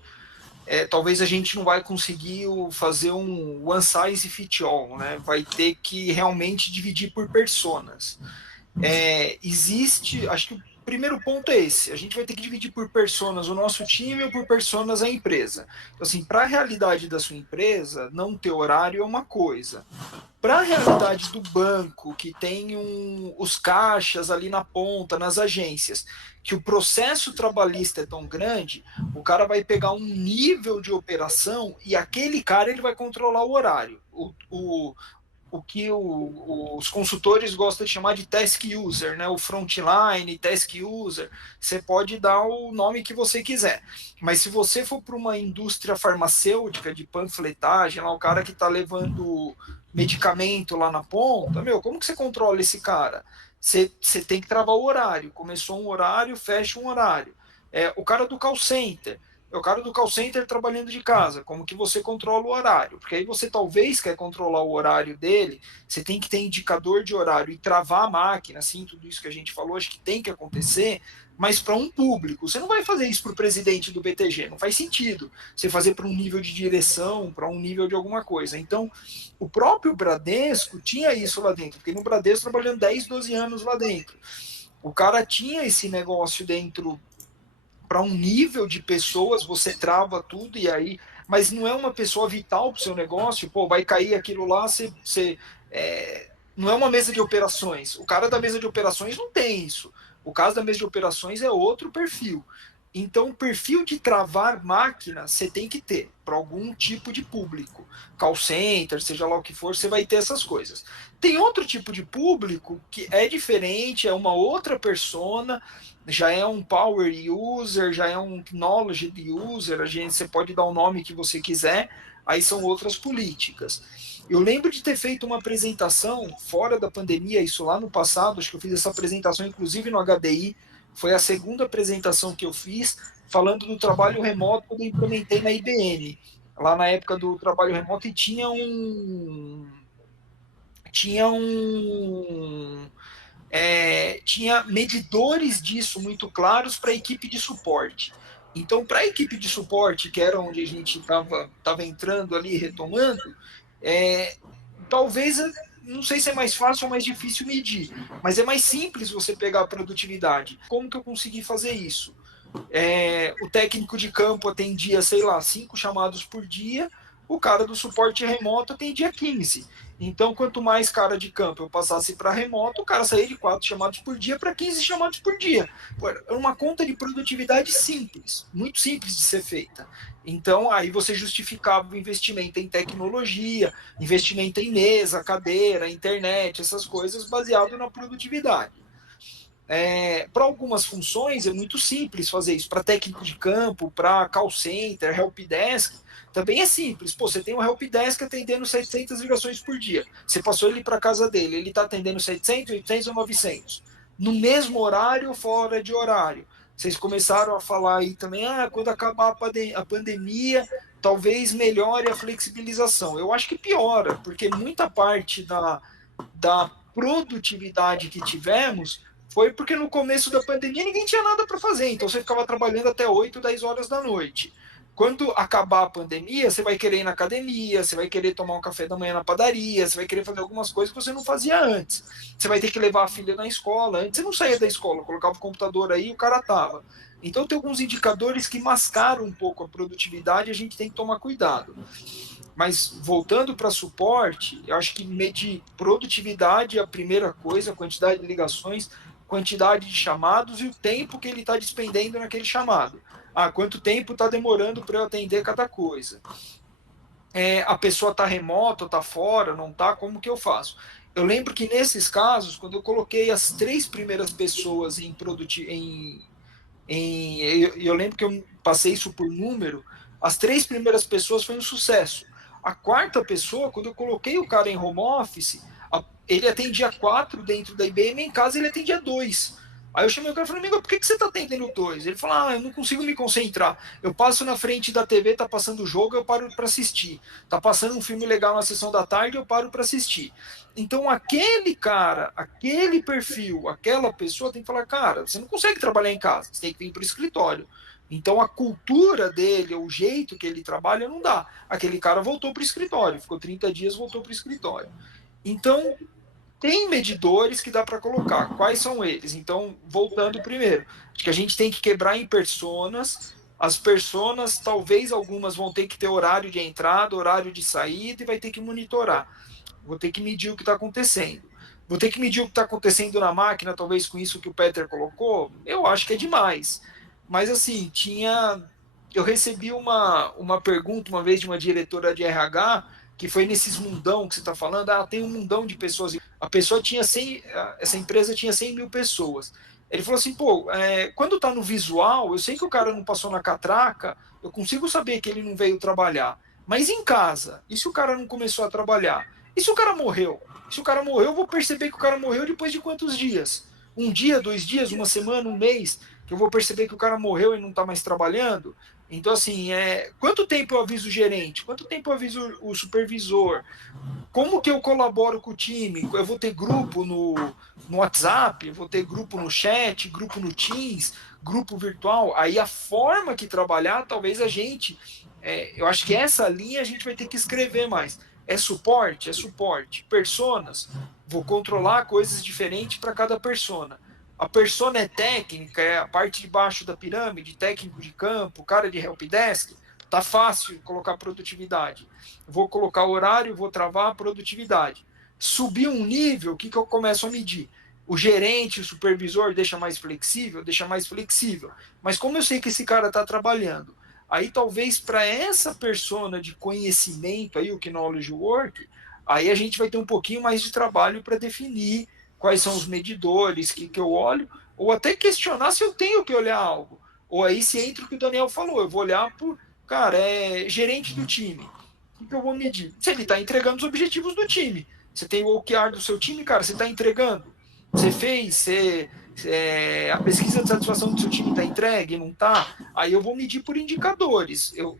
Talvez a gente não vai conseguir fazer um one size fit all, né? Vai ter que realmente dividir por personas. Acho que o primeiro ponto é esse, a gente vai ter que dividir por personas o nosso time ou por personas a empresa. Então, assim, para a realidade da sua empresa, não ter horário é uma coisa. Para a realidade do banco, que tem os caixas ali na ponta, nas agências, que o processo trabalhista é tão grande, o cara vai pegar um nível de operação e aquele cara ele vai controlar o horário. o que os consultores gostam de chamar de task user, né? O frontline, task user, você pode dar o nome que você quiser. Mas se você for para uma indústria farmacêutica de panfletagem, lá o cara que está levando medicamento lá na ponta, como que você controla esse cara? Você tem que travar o horário. Começou um horário, fecha um horário. O cara do call center. É o cara do call center trabalhando de casa, como que você controla o horário? Porque aí você talvez quer controlar o horário dele, você tem que ter indicador de horário e travar a máquina, assim, tudo isso que a gente falou, acho que tem que acontecer, mas para um público. Você não vai fazer isso para o presidente do BTG, não faz sentido você fazer para um nível de direção, para um nível de alguma coisa. Então, o próprio Bradesco tinha isso lá dentro, porque no Bradesco trabalhando 10, 12 anos lá dentro. O cara tinha esse negócio dentro para um nível de pessoas, você trava tudo e aí, mas não é uma pessoa vital para o seu negócio, vai cair aquilo lá, não é uma mesa de operações. O cara da mesa de operações não tem isso. O caso da mesa de operações é outro perfil. Então, o perfil de travar máquina você tem que ter para algum tipo de público. Call center, seja lá o que for, você vai ter essas coisas. Tem outro tipo de público que é diferente, é uma outra persona, já é um power user, já é um knowledge user, você pode dar o nome que você quiser, aí são outras políticas. Eu lembro de ter feito uma apresentação fora da pandemia, isso lá no passado, acho que eu fiz essa apresentação inclusive no HDI, foi a segunda apresentação que eu fiz, falando do trabalho remoto que eu implementei na IBM, lá na época do trabalho remoto, e tinha medidores disso muito claros para a equipe de suporte. Então, para a equipe de suporte, que era onde a gente estava entrando ali, retomando, talvez, não sei se é mais fácil ou mais difícil medir, mas é mais simples você pegar a produtividade. Como que eu consegui fazer isso? O técnico de campo atendia, 5 chamados por dia, o cara do suporte remoto atendia 15. Então, quanto mais cara de campo eu passasse para remoto, o cara saía de 4 chamados por dia para 15 chamados por dia. É uma conta de produtividade simples, muito simples de ser feita. Então, aí você justificava o investimento em tecnologia, investimento em mesa, cadeira, internet, essas coisas, baseado na produtividade. Para algumas funções é muito simples fazer isso. Para técnico de campo, para call center, helpdesk, também é simples. Você tem um helpdesk atendendo 700 ligações por dia. Você passou ele para a casa dele, ele está atendendo 700, 800 ou 900. No mesmo horário ou fora de horário. Vocês começaram a falar aí também, quando acabar a pandemia, talvez melhore a flexibilização. Eu acho que piora, porque muita parte da produtividade que tivemos foi porque no começo da pandemia ninguém tinha nada para fazer, então você ficava trabalhando até 8, 10 horas da noite. Quando acabar a pandemia, você vai querer ir na academia, você vai querer tomar um café da manhã na padaria, você vai querer fazer algumas coisas que você não fazia antes. Você vai ter que levar a filha na escola. Antes você não saía da escola, colocava o computador aí e o cara tava. Então tem alguns indicadores que mascaram um pouco a produtividade e a gente tem que tomar cuidado. Mas voltando para suporte, eu acho que medir produtividade é a primeira coisa, a quantidade de ligações, quantidade de chamados e o tempo que ele está despendendo naquele chamado. Quanto tempo está demorando para eu atender cada coisa. A pessoa está remota, está fora, não está, como que eu faço? Eu lembro que nesses casos, quando eu coloquei as 3 primeiras pessoas eu lembro que eu passei isso por número, as 3 primeiras pessoas foi um sucesso. A 4ª pessoa, quando eu coloquei o cara em home office, ele atendia 4 dentro da IBM, em casa ele atendia 2. Aí eu chamei o cara e falei, amigo, por que você tá atendendo 2? Ele falou, eu não consigo me concentrar. Eu passo na frente da TV, tá passando o jogo, eu paro para assistir. Tá passando um filme legal na sessão da tarde, eu paro para assistir. Então aquele cara, aquele perfil, aquela pessoa tem que falar, cara, você não consegue trabalhar em casa, você tem que vir para o escritório. Então a cultura dele, o jeito que ele trabalha, não dá. Aquele cara voltou para o escritório, ficou 30 dias, voltou para o escritório. Então, tem medidores que dá para colocar. Quais são eles? Então, voltando primeiro, acho que a gente tem que quebrar em personas. As personas, talvez algumas vão ter que ter horário de entrada, horário de saída e vai ter que monitorar. Vou ter que medir o que está acontecendo. Vou ter que medir o que está acontecendo na máquina, talvez com isso que o Peter colocou. Eu acho que é demais. Mas, assim, eu recebi uma pergunta uma vez de uma diretora de RH que foi nesses mundão que você está falando, tem um mundão de pessoas. A pessoa tinha 100, essa empresa tinha 100 mil pessoas. Ele falou assim, quando está no visual, eu sei que o cara não passou na catraca, eu consigo saber que ele não veio trabalhar. Mas em casa, e se o cara não começou a trabalhar? E se o cara morreu? Se o cara morreu, eu vou perceber que o cara morreu depois de quantos dias? 1 dia, 2 dias, 1 semana, 1 mês, que eu vou perceber que o cara morreu e não está mais trabalhando? Então, assim, quanto tempo eu aviso o gerente? Quanto tempo eu aviso o supervisor? Como que eu colaboro com o time? Eu vou ter grupo no WhatsApp, vou ter grupo no chat, grupo no Teams, grupo virtual. Aí a forma que trabalhar, talvez a gente... eu acho que essa linha a gente vai ter que escrever mais. É suporte? É suporte. Personas? Vou controlar coisas diferentes para cada persona. A persona é técnica, é a parte de baixo da pirâmide, técnico de campo, cara de helpdesk, tá fácil colocar produtividade. Vou colocar horário, vou travar a produtividade. Subir um nível, o que eu começo a medir? O gerente, o supervisor deixa mais flexível? Deixa mais flexível. Mas como eu sei que esse cara está trabalhando? Aí talvez para essa persona de conhecimento, aí, o Knowledge Work, aí a gente vai ter um pouquinho mais de trabalho para definir quais são os medidores que eu olho, ou até questionar se eu tenho que olhar algo. Ou aí se entra o que o Daniel falou, eu vou olhar por, cara, gerente do time. O que eu vou medir? Se ele está entregando os objetivos do time. Você tem o OKR do seu time, cara, você está entregando. Você fez, a pesquisa de satisfação do seu time está entregue, não está? Aí eu vou medir por indicadores. Eu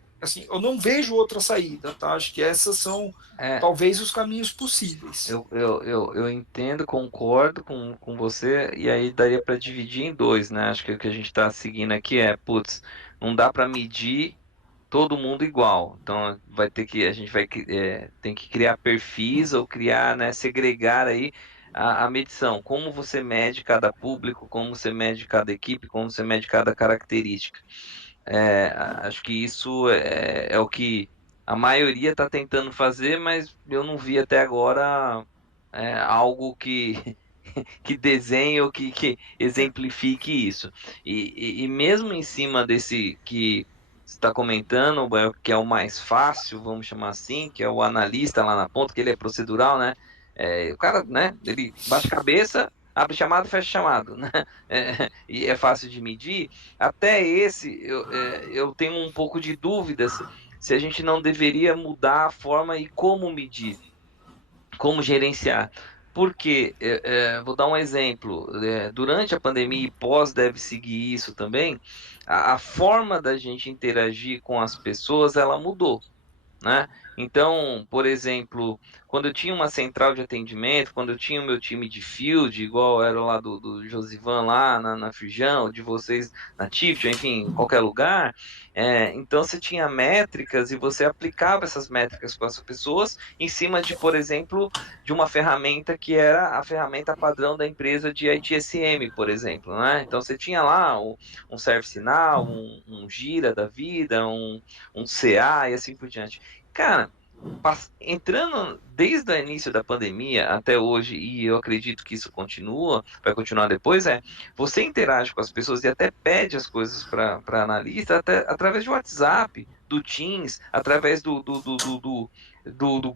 não vejo outra saída, tá? Acho que essas são talvez os caminhos possíveis. Eu entendo, concordo com você, e aí daria para dividir em dois, né? Acho que o que a gente está seguindo aqui não dá para medir todo mundo igual. Então a gente vai tem que criar perfis ou criar, né, segregar aí a medição. Como você mede cada público, como você mede cada equipe, como você mede cada característica. Acho que isso é o que a maioria está tentando fazer, mas eu não vi até agora algo que que desenhe ou que exemplifique isso. E mesmo em cima desse que você está comentando, que é o mais fácil, vamos chamar assim, que é o analista lá na ponta, que ele é procedural, né? O cara, né? Ele baixa a cabeça, abre chamado, fecha chamado, né? E é fácil de medir. Até esse, eu tenho um pouco de dúvidas se a gente não deveria mudar a forma e como medir, como gerenciar. Porque, vou dar um exemplo, durante a pandemia e pós deve seguir isso também, a forma da gente interagir com as pessoas, ela mudou, né? Então, por exemplo, quando eu tinha uma central de atendimento, quando eu tinha o meu time de field, igual era lá do Josivan lá na Firjão, de vocês na Tift, enfim, em qualquer lugar, então você tinha métricas e você aplicava essas métricas com as pessoas em cima de, por exemplo, de uma ferramenta que era a ferramenta padrão da empresa de ITSM, por exemplo, né? Então você tinha lá um ServiceNow, um Gira da vida, um CA e assim por diante. Cara, entrando desde o início da pandemia até hoje, e eu acredito que isso vai continuar depois, você interage com as pessoas e até pede as coisas para analista até através do WhatsApp, do Teams, através do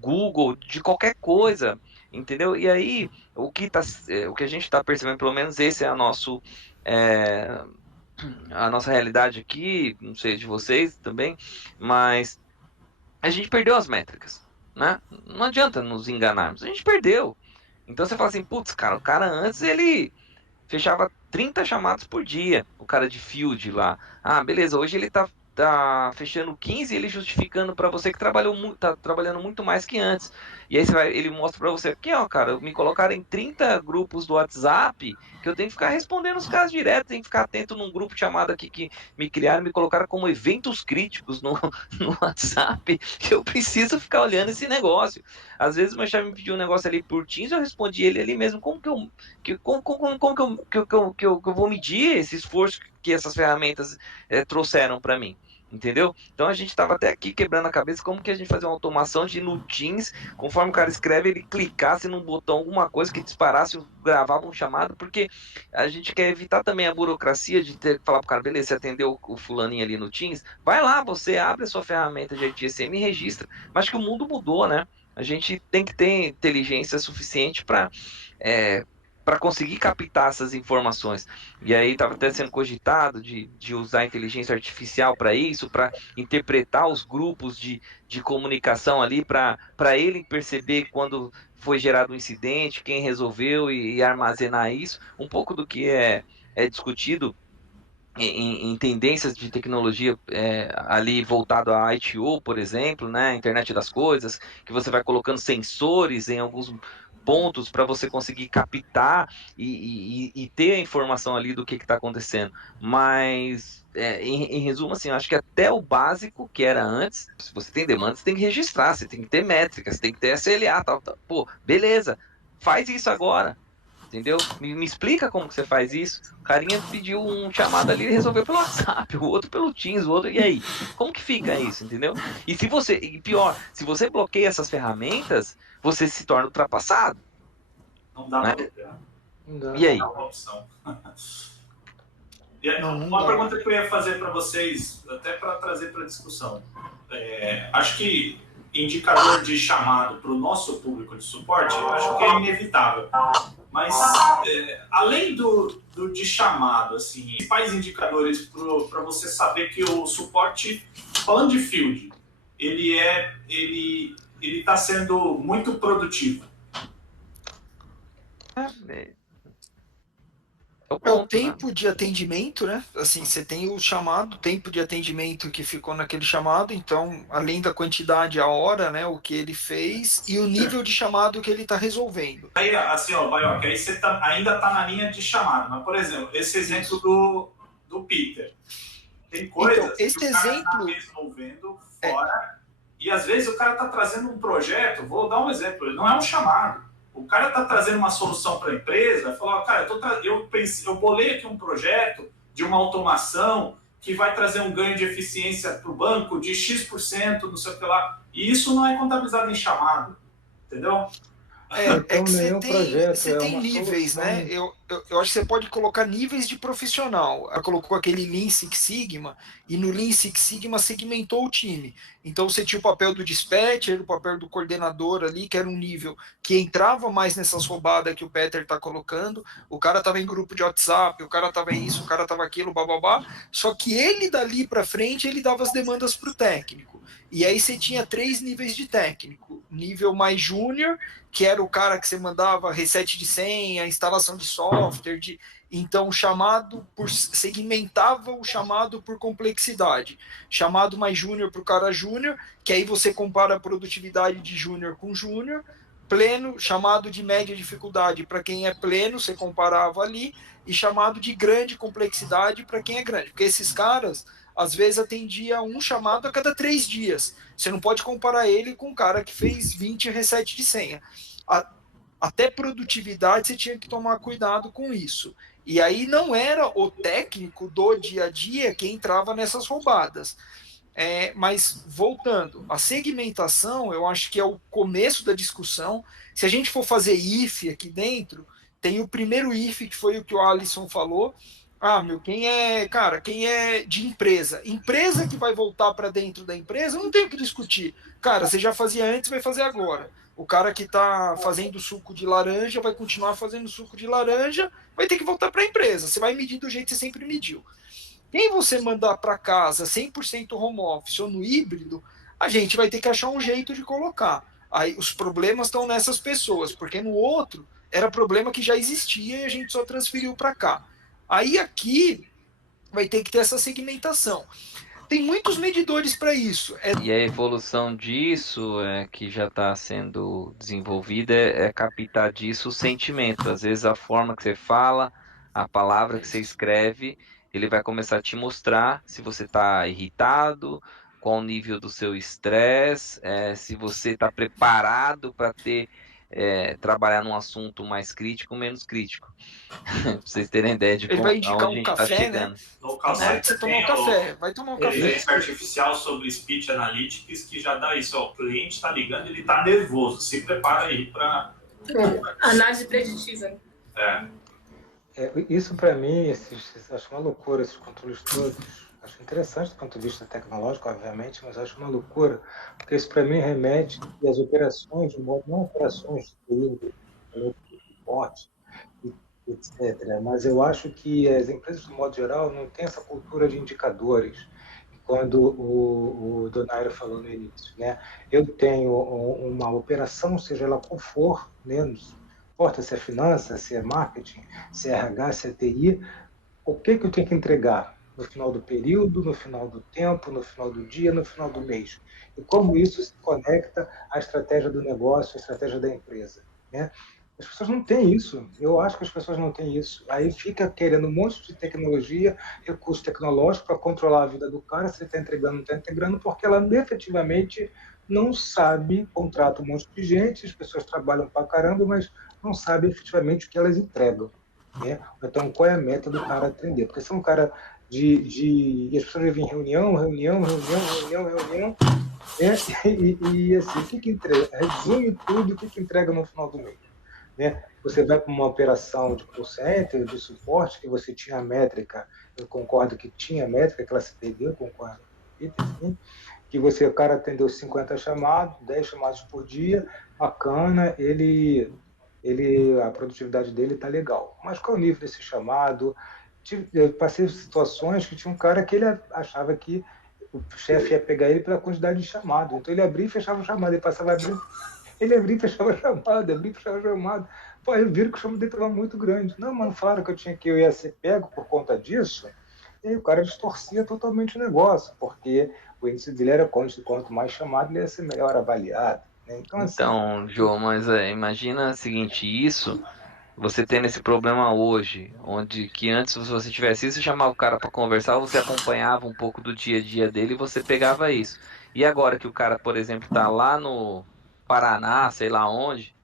Google, de qualquer coisa, entendeu? E aí, o que a gente está percebendo, pelo menos esse é a nossa realidade aqui, não sei de vocês também, mas a gente perdeu as métricas, né? Não adianta nos enganarmos, a gente perdeu. Então você fala assim, putz, cara, o cara antes ele fechava 30 chamados por dia, o cara de field lá. Ah, beleza, hoje ele tá fechando 15 e ele justificando para você que tá trabalhando muito mais que antes. E aí ele mostra para você aqui, ó, cara, me colocaram em 30 grupos do WhatsApp que eu tenho que ficar respondendo os casos direto, tenho que ficar atento num grupo chamado aqui que me criaram, me colocaram como eventos críticos no WhatsApp, que eu preciso ficar olhando esse negócio. Às vezes o meu chefe me pediu um negócio ali por Teams, eu respondi ele ali mesmo, como que eu vou medir esse esforço que essas ferramentas trouxeram para mim? Entendeu? Então a gente estava até aqui quebrando a cabeça como que a gente fazia uma automação de no Teams, conforme o cara escreve, ele clicasse num botão, alguma coisa que disparasse, gravava um chamado, porque a gente quer evitar também a burocracia de ter que falar pro cara, beleza, você atendeu o fulaninho ali no Teams, vai lá, você abre a sua ferramenta de ITSM e registra. Mas que o mundo mudou, né? A gente tem que ter inteligência suficiente para conseguir captar essas informações. E aí estava até sendo cogitado de usar a inteligência artificial para isso, para interpretar os grupos de comunicação ali, para ele perceber quando foi gerado um incidente, quem resolveu e armazenar isso. Um pouco do que é discutido em tendências de tecnologia ali voltado à ITO, por exemplo, né, Internet das Coisas, que você vai colocando sensores em alguns pontos para você conseguir captar e ter a informação ali do que está acontecendo. Mas, em resumo, assim, eu acho que até o básico que era antes, se você tem demanda, você tem que registrar, você tem que ter métricas, você tem que ter SLA, tal, tal. Pô, beleza, faz isso agora. Entendeu? Me explica como que você faz isso. O carinha pediu um chamado ali e resolveu pelo WhatsApp, o outro pelo Teams, o outro. E aí? Como que fica isso, entendeu? E se você, e pior, se você bloqueia essas ferramentas, você se torna ultrapassado. Não dá Né? para bloquear. E aí? Não é uma opção. E uma pergunta que eu ia fazer para vocês, até para trazer para a discussão. Acho que indicador de chamado para o nosso público de suporte, acho que é inevitável. Mas, além do de chamado, assim, principais indicadores para você saber que o suporte, falando de field, ele está sendo muito produtivo. É o tempo de atendimento, né? Assim, você tem o chamado, tempo de atendimento que ficou naquele chamado, então, além da quantidade, a hora, né? O que ele fez e o nível de chamado que ele está resolvendo. Aí, assim, ó, Baioc, aí você ainda está na linha de chamado, mas, por exemplo, esse exemplo do Peter. Tem coisas então, esse que o cara exemplo está resolvendo fora e, às vezes, o cara está trazendo um projeto, vou dar um exemplo, não é um chamado. O cara está trazendo uma solução para a empresa, falou, cara, eu bolei aqui um projeto de uma automação que vai trazer um ganho de eficiência para o banco de X%, não sei o que lá. E isso não é contabilizado em chamado, entendeu? É que você tem níveis, solução. né? Eu acho que você pode colocar níveis de profissional. Ela colocou aquele Lean Six Sigma, e no Lean Six Sigma segmentou o time. Então você tinha o papel do dispatcher, o papel do coordenador ali, que era um nível que entrava mais nessas roubadas que o Peter está colocando. O cara estava em grupo de WhatsApp, o cara estava isso, o cara estava aquilo, bababá. Só que ele dali para frente, ele dava as demandas para o técnico. E aí você tinha 3 níveis de técnico. Nível mais júnior, que era o cara que você mandava reset de senha, instalação de software, então o chamado segmentava o chamado por complexidade. Chamado mais júnior para o cara júnior, que aí você compara a produtividade de júnior com júnior. Pleno, chamado de média dificuldade para quem é pleno, você comparava ali, e chamado de grande complexidade para quem é grande. Porque esses caras, às vezes, atendia um chamado a cada 3 dias. Você não pode comparar ele com um cara que fez 20 reset de senha. Até produtividade você tinha que tomar cuidado com isso. E aí não era o técnico do dia a dia que entrava nessas roubadas. Mas voltando, a segmentação eu acho que é o começo da discussão. Se a gente for fazer IF aqui dentro, tem o primeiro IF, que foi o que o Alisson falou. Quem é de empresa? Empresa que vai voltar para dentro da empresa, não tem o que discutir. Cara, você já fazia antes, vai fazer agora. O cara que está fazendo suco de laranja vai continuar fazendo suco de laranja, vai ter que voltar para a empresa. Você vai medir do jeito que você sempre mediu. Quem você mandar para casa 100% home office ou no híbrido, a gente vai ter que achar um jeito de colocar. Aí os problemas estão nessas pessoas, porque no outro era problema que já existia e a gente só transferiu para cá. Aí aqui vai ter que ter essa segmentação. Tem muitos medidores para isso. E a evolução disso, que já está sendo desenvolvida, é captar disso o sentimento. Às vezes a forma que você fala, a palavra que você escreve, ele vai começar a te mostrar se você está irritado, qual o nível do seu estresse, se você está preparado para ter trabalhar num assunto mais crítico, menos crítico. Pra vocês terem ideia de Ele vai indicar aonde a um gente tá café, chegando. né? No Na hora que você tomar um café, vai tomar um café. Inteligência artificial sobre Speech Analytics, que já dá isso. Ó, o cliente está ligando, ele está nervoso. Se prepara aí para... Análise preditiva. Isso para mim, acho uma loucura esses controles todos. Acho interessante do ponto de vista tecnológico, obviamente, mas acho uma loucura, porque isso para mim remete às operações, de modo, não operações de suporte, etc. Mas eu acho que as empresas, de modo geral, não têm essa cultura de indicadores. Quando o Donaire falou no início, né? Eu tenho uma operação, seja ela qual for, né? Não importa se é finanças, se é marketing, se é RH, se é TI, o que eu tenho que entregar no final do período, no final do tempo, no final do dia, no final do mês. E como isso se conecta à estratégia do negócio, à estratégia da empresa, né? As pessoas não têm isso. Eu acho que as pessoas não têm isso. Aí fica querendo um monte de tecnologia, recurso tecnológico para controlar a vida do cara, se ele está entregando ou não está entregando, porque ela efetivamente não sabe, contrata um monte de gente, as pessoas trabalham para caramba, mas não sabem efetivamente o que elas entregam, né? Então, qual é a meta do cara atender? Porque se é um cara e as pessoas vivem em reunião, né? E assim, o que entrega? Resume tudo, o que entrega no final do mês, né? Você vai para uma operação de call center, de suporte, que você tinha a métrica, eu concordo que tinha a métrica, que ela se perdeu, concordo, assim, que o cara atendeu 50 chamados, 10 chamados por dia, bacana, a produtividade dele está legal. Mas qual é o nível desse chamado? Eu passei situações que tinha um cara que ele achava que o chefe ia pegar ele pela quantidade de chamado. Então ele abria e fechava o chamado, ele passava abrindo. Ele abria e fechava a chamada, abria e fechava a chamada. Pô, eu vi que o chamado dele estava muito grande. Não, mas falaram que eu ia ser pego por conta disso. E aí o cara distorcia totalmente o negócio, porque o índice dele era quanto mais chamado, ele ia ser melhor avaliado, né? Então, assim, João, mas imagina o seguinte, você tendo esse problema hoje, onde que antes, se você tivesse isso, você chamava o cara para conversar, você acompanhava um pouco do dia a dia dele e você pegava isso. E agora que o cara, por exemplo, tá lá no Paraná, sei lá onde,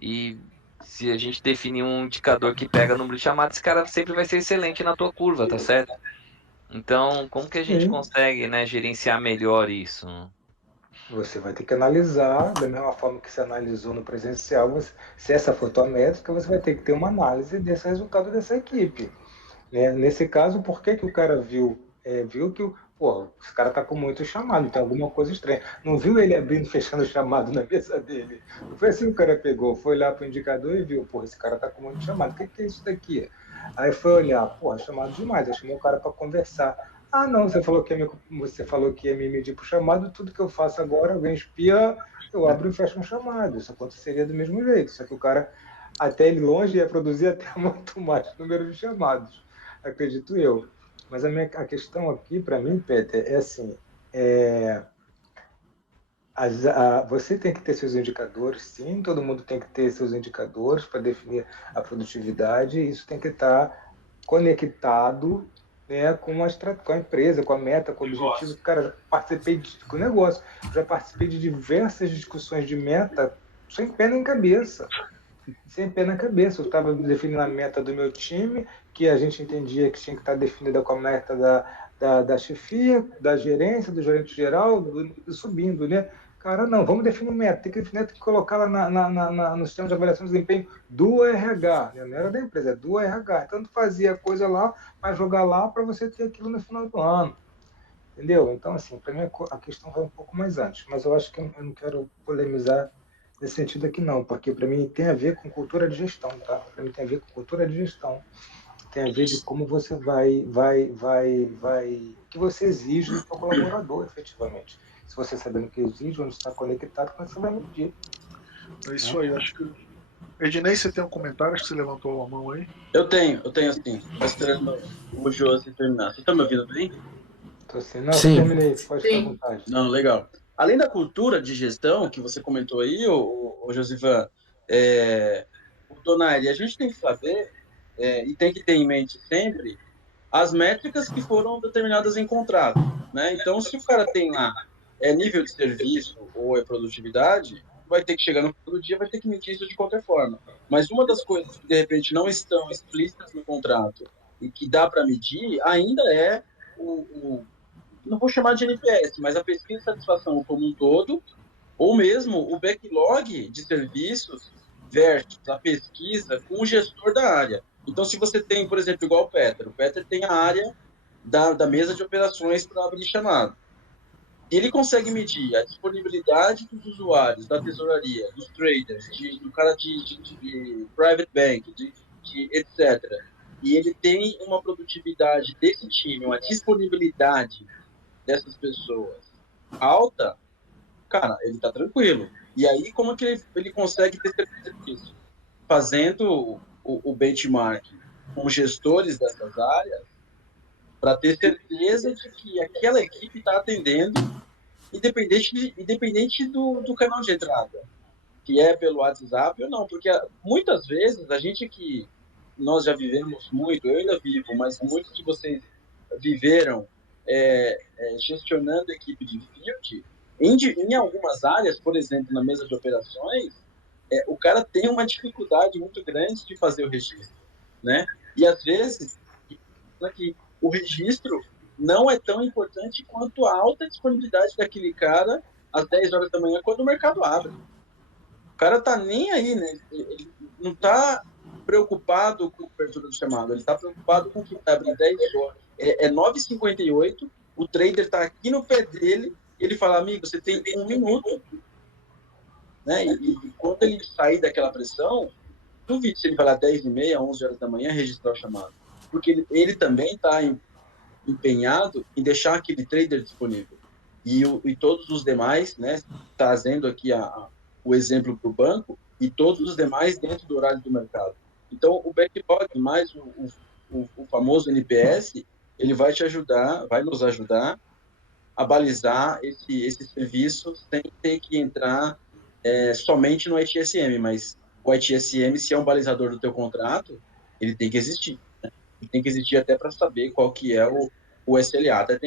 e se a gente definir um indicador que pega número de chamadas, esse cara sempre vai ser excelente na tua curva, tá certo? Então, como que a gente consegue, né, gerenciar melhor isso? Você vai ter que analisar, da mesma forma que você analisou no presencial, se essa for a tua métrica, você vai ter que ter uma análise desse resultado dessa equipe, né? Nesse caso, por que o cara viu que esse cara tá com muito chamado, tem alguma coisa estranha. Não viu ele abrindo e fechando o chamado na mesa dele. Não foi assim que o cara pegou, foi lá pro indicador e viu, esse cara tá com muito chamado, o que é isso daqui? Aí foi olhar, chamado demais, eu chamei o cara para conversar. Ah, não, você falou que ia me medir pro chamado, tudo que eu faço agora, alguém espia, eu abro e fecho um chamado. Isso aconteceria do mesmo jeito, só que o cara, até ele longe, ia produzir até muito mais número de chamados, acredito eu. Mas a questão aqui, para mim, Peter, é assim, você tem que ter seus indicadores, sim, todo mundo tem que ter seus indicadores para definir a produtividade, e isso tem que estar conectado, né, com a empresa, com a meta, com o objetivo. Cara, já participei com o negócio, já participei de diversas discussões de meta sem pé nem cabeça. Sem pé na cabeça. Eu estava definindo a meta do meu time, que a gente entendia que tinha que estar definida com a meta da chefia, da gerência, do gerente geral, subindo, né? Cara, não, vamos definir meta. Tem que colocar lá no sistema de avaliação de desempenho do RH. Não era da empresa, é do RH. Então, tu fazia a coisa lá, para jogar lá para você ter aquilo no final do ano. Entendeu? Então, assim, para mim a questão vai um pouco mais antes. Mas eu acho que eu não quero polemizar nesse sentido aqui, não. Porque para mim tem a ver com cultura de gestão, tá? Para mim tem a ver com cultura de gestão. Tem a ver de como você que você exige do seu colaborador, efetivamente. Se você sabendo o que exige, onde está conectado, como você vai medir. É isso aí, acho que... Ednei, você tem um comentário? Acho que você levantou a mão aí. Eu tenho sim. Estou esperando o Josi terminar. Você está me ouvindo bem? Estou sim. Não, sim. Terminei, pode ficar à vontade. Não, legal. Além da cultura de gestão que você comentou aí, o Josivan, o Donaire, a gente tem que saber e tem que ter em mente sempre as métricas que foram determinadas em contrato, né? Então, se o cara tem lá nível de serviço ou produtividade, vai ter que chegar no final do dia, vai ter que medir isso de qualquer forma. Mas uma das coisas que, de repente, não estão explícitas no contrato e que dá para medir, ainda é não vou chamar de NPS, mas a pesquisa de satisfação como um todo, ou mesmo o backlog de serviços versus a pesquisa com o gestor da área. Então, se você tem, por exemplo, igual o Peter tem a área da mesa de operações para abrir chamado. Ele consegue medir a disponibilidade dos usuários, da tesouraria, dos traders, do cara de private bank, etc. E ele tem uma produtividade desse time, uma disponibilidade dessas pessoas alta, cara, ele tá tranquilo. E aí, como que ele consegue ter certeza disso? Fazendo o benchmark com gestores dessas áreas, para ter certeza de que aquela equipe está atendendo, independente do canal de entrada, que é pelo WhatsApp ou não, porque muitas vezes nós já vivemos muito, eu ainda vivo, mas muitos de vocês viveram gestionando equipe de field, em algumas áreas, por exemplo, na mesa de operações, o cara tem uma dificuldade muito grande de fazer o registro, né? E às vezes o registro não é tão importante quanto a alta disponibilidade daquele cara às 10 horas da manhã, quando o mercado abre. O cara tá nem aí, né? Ele não tá preocupado com a abertura do chamado, ele tá preocupado com o que vai abrir 10 horas. É 9h58, o trader tá aqui no pé dele, ele fala, amigo, você tem 1 minuto. Né? E quando ele sair daquela pressão, duvido se ele vai lá 10h30, 11 horas da manhã registrar o chamado. Porque ele também está empenhado em deixar aquele trader disponível. E todos os demais, né, trazendo aqui o exemplo para o banco, e todos os demais dentro do horário do mercado. Então, o backlog, mais o famoso NPS, ele vai nos ajudar a balizar esse serviço sem ter que entrar somente no ITSM, mas o ITSM, se é um balizador do teu contrato, ele tem que existir. Né? Ele tem que existir até para saber qual que é o SLA. Até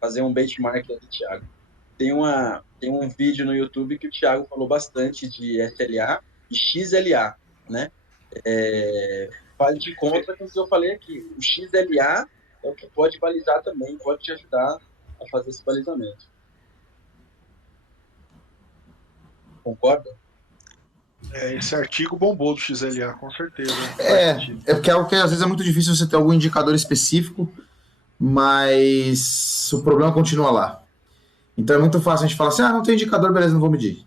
fazer um benchmark aqui, Thiago. Tem um vídeo no YouTube que o Thiago falou bastante de SLA e XLA, né? Faz de conta com o que eu falei aqui. O XLA é o que pode balizar também, pode te ajudar a fazer esse balizamento. Concorda? Esse artigo bombou do XLA, com certeza. Porque é algo que às vezes é muito difícil você ter algum indicador específico, mas o problema continua lá. Então é muito fácil a gente falar assim, não tem indicador, beleza, não vou medir.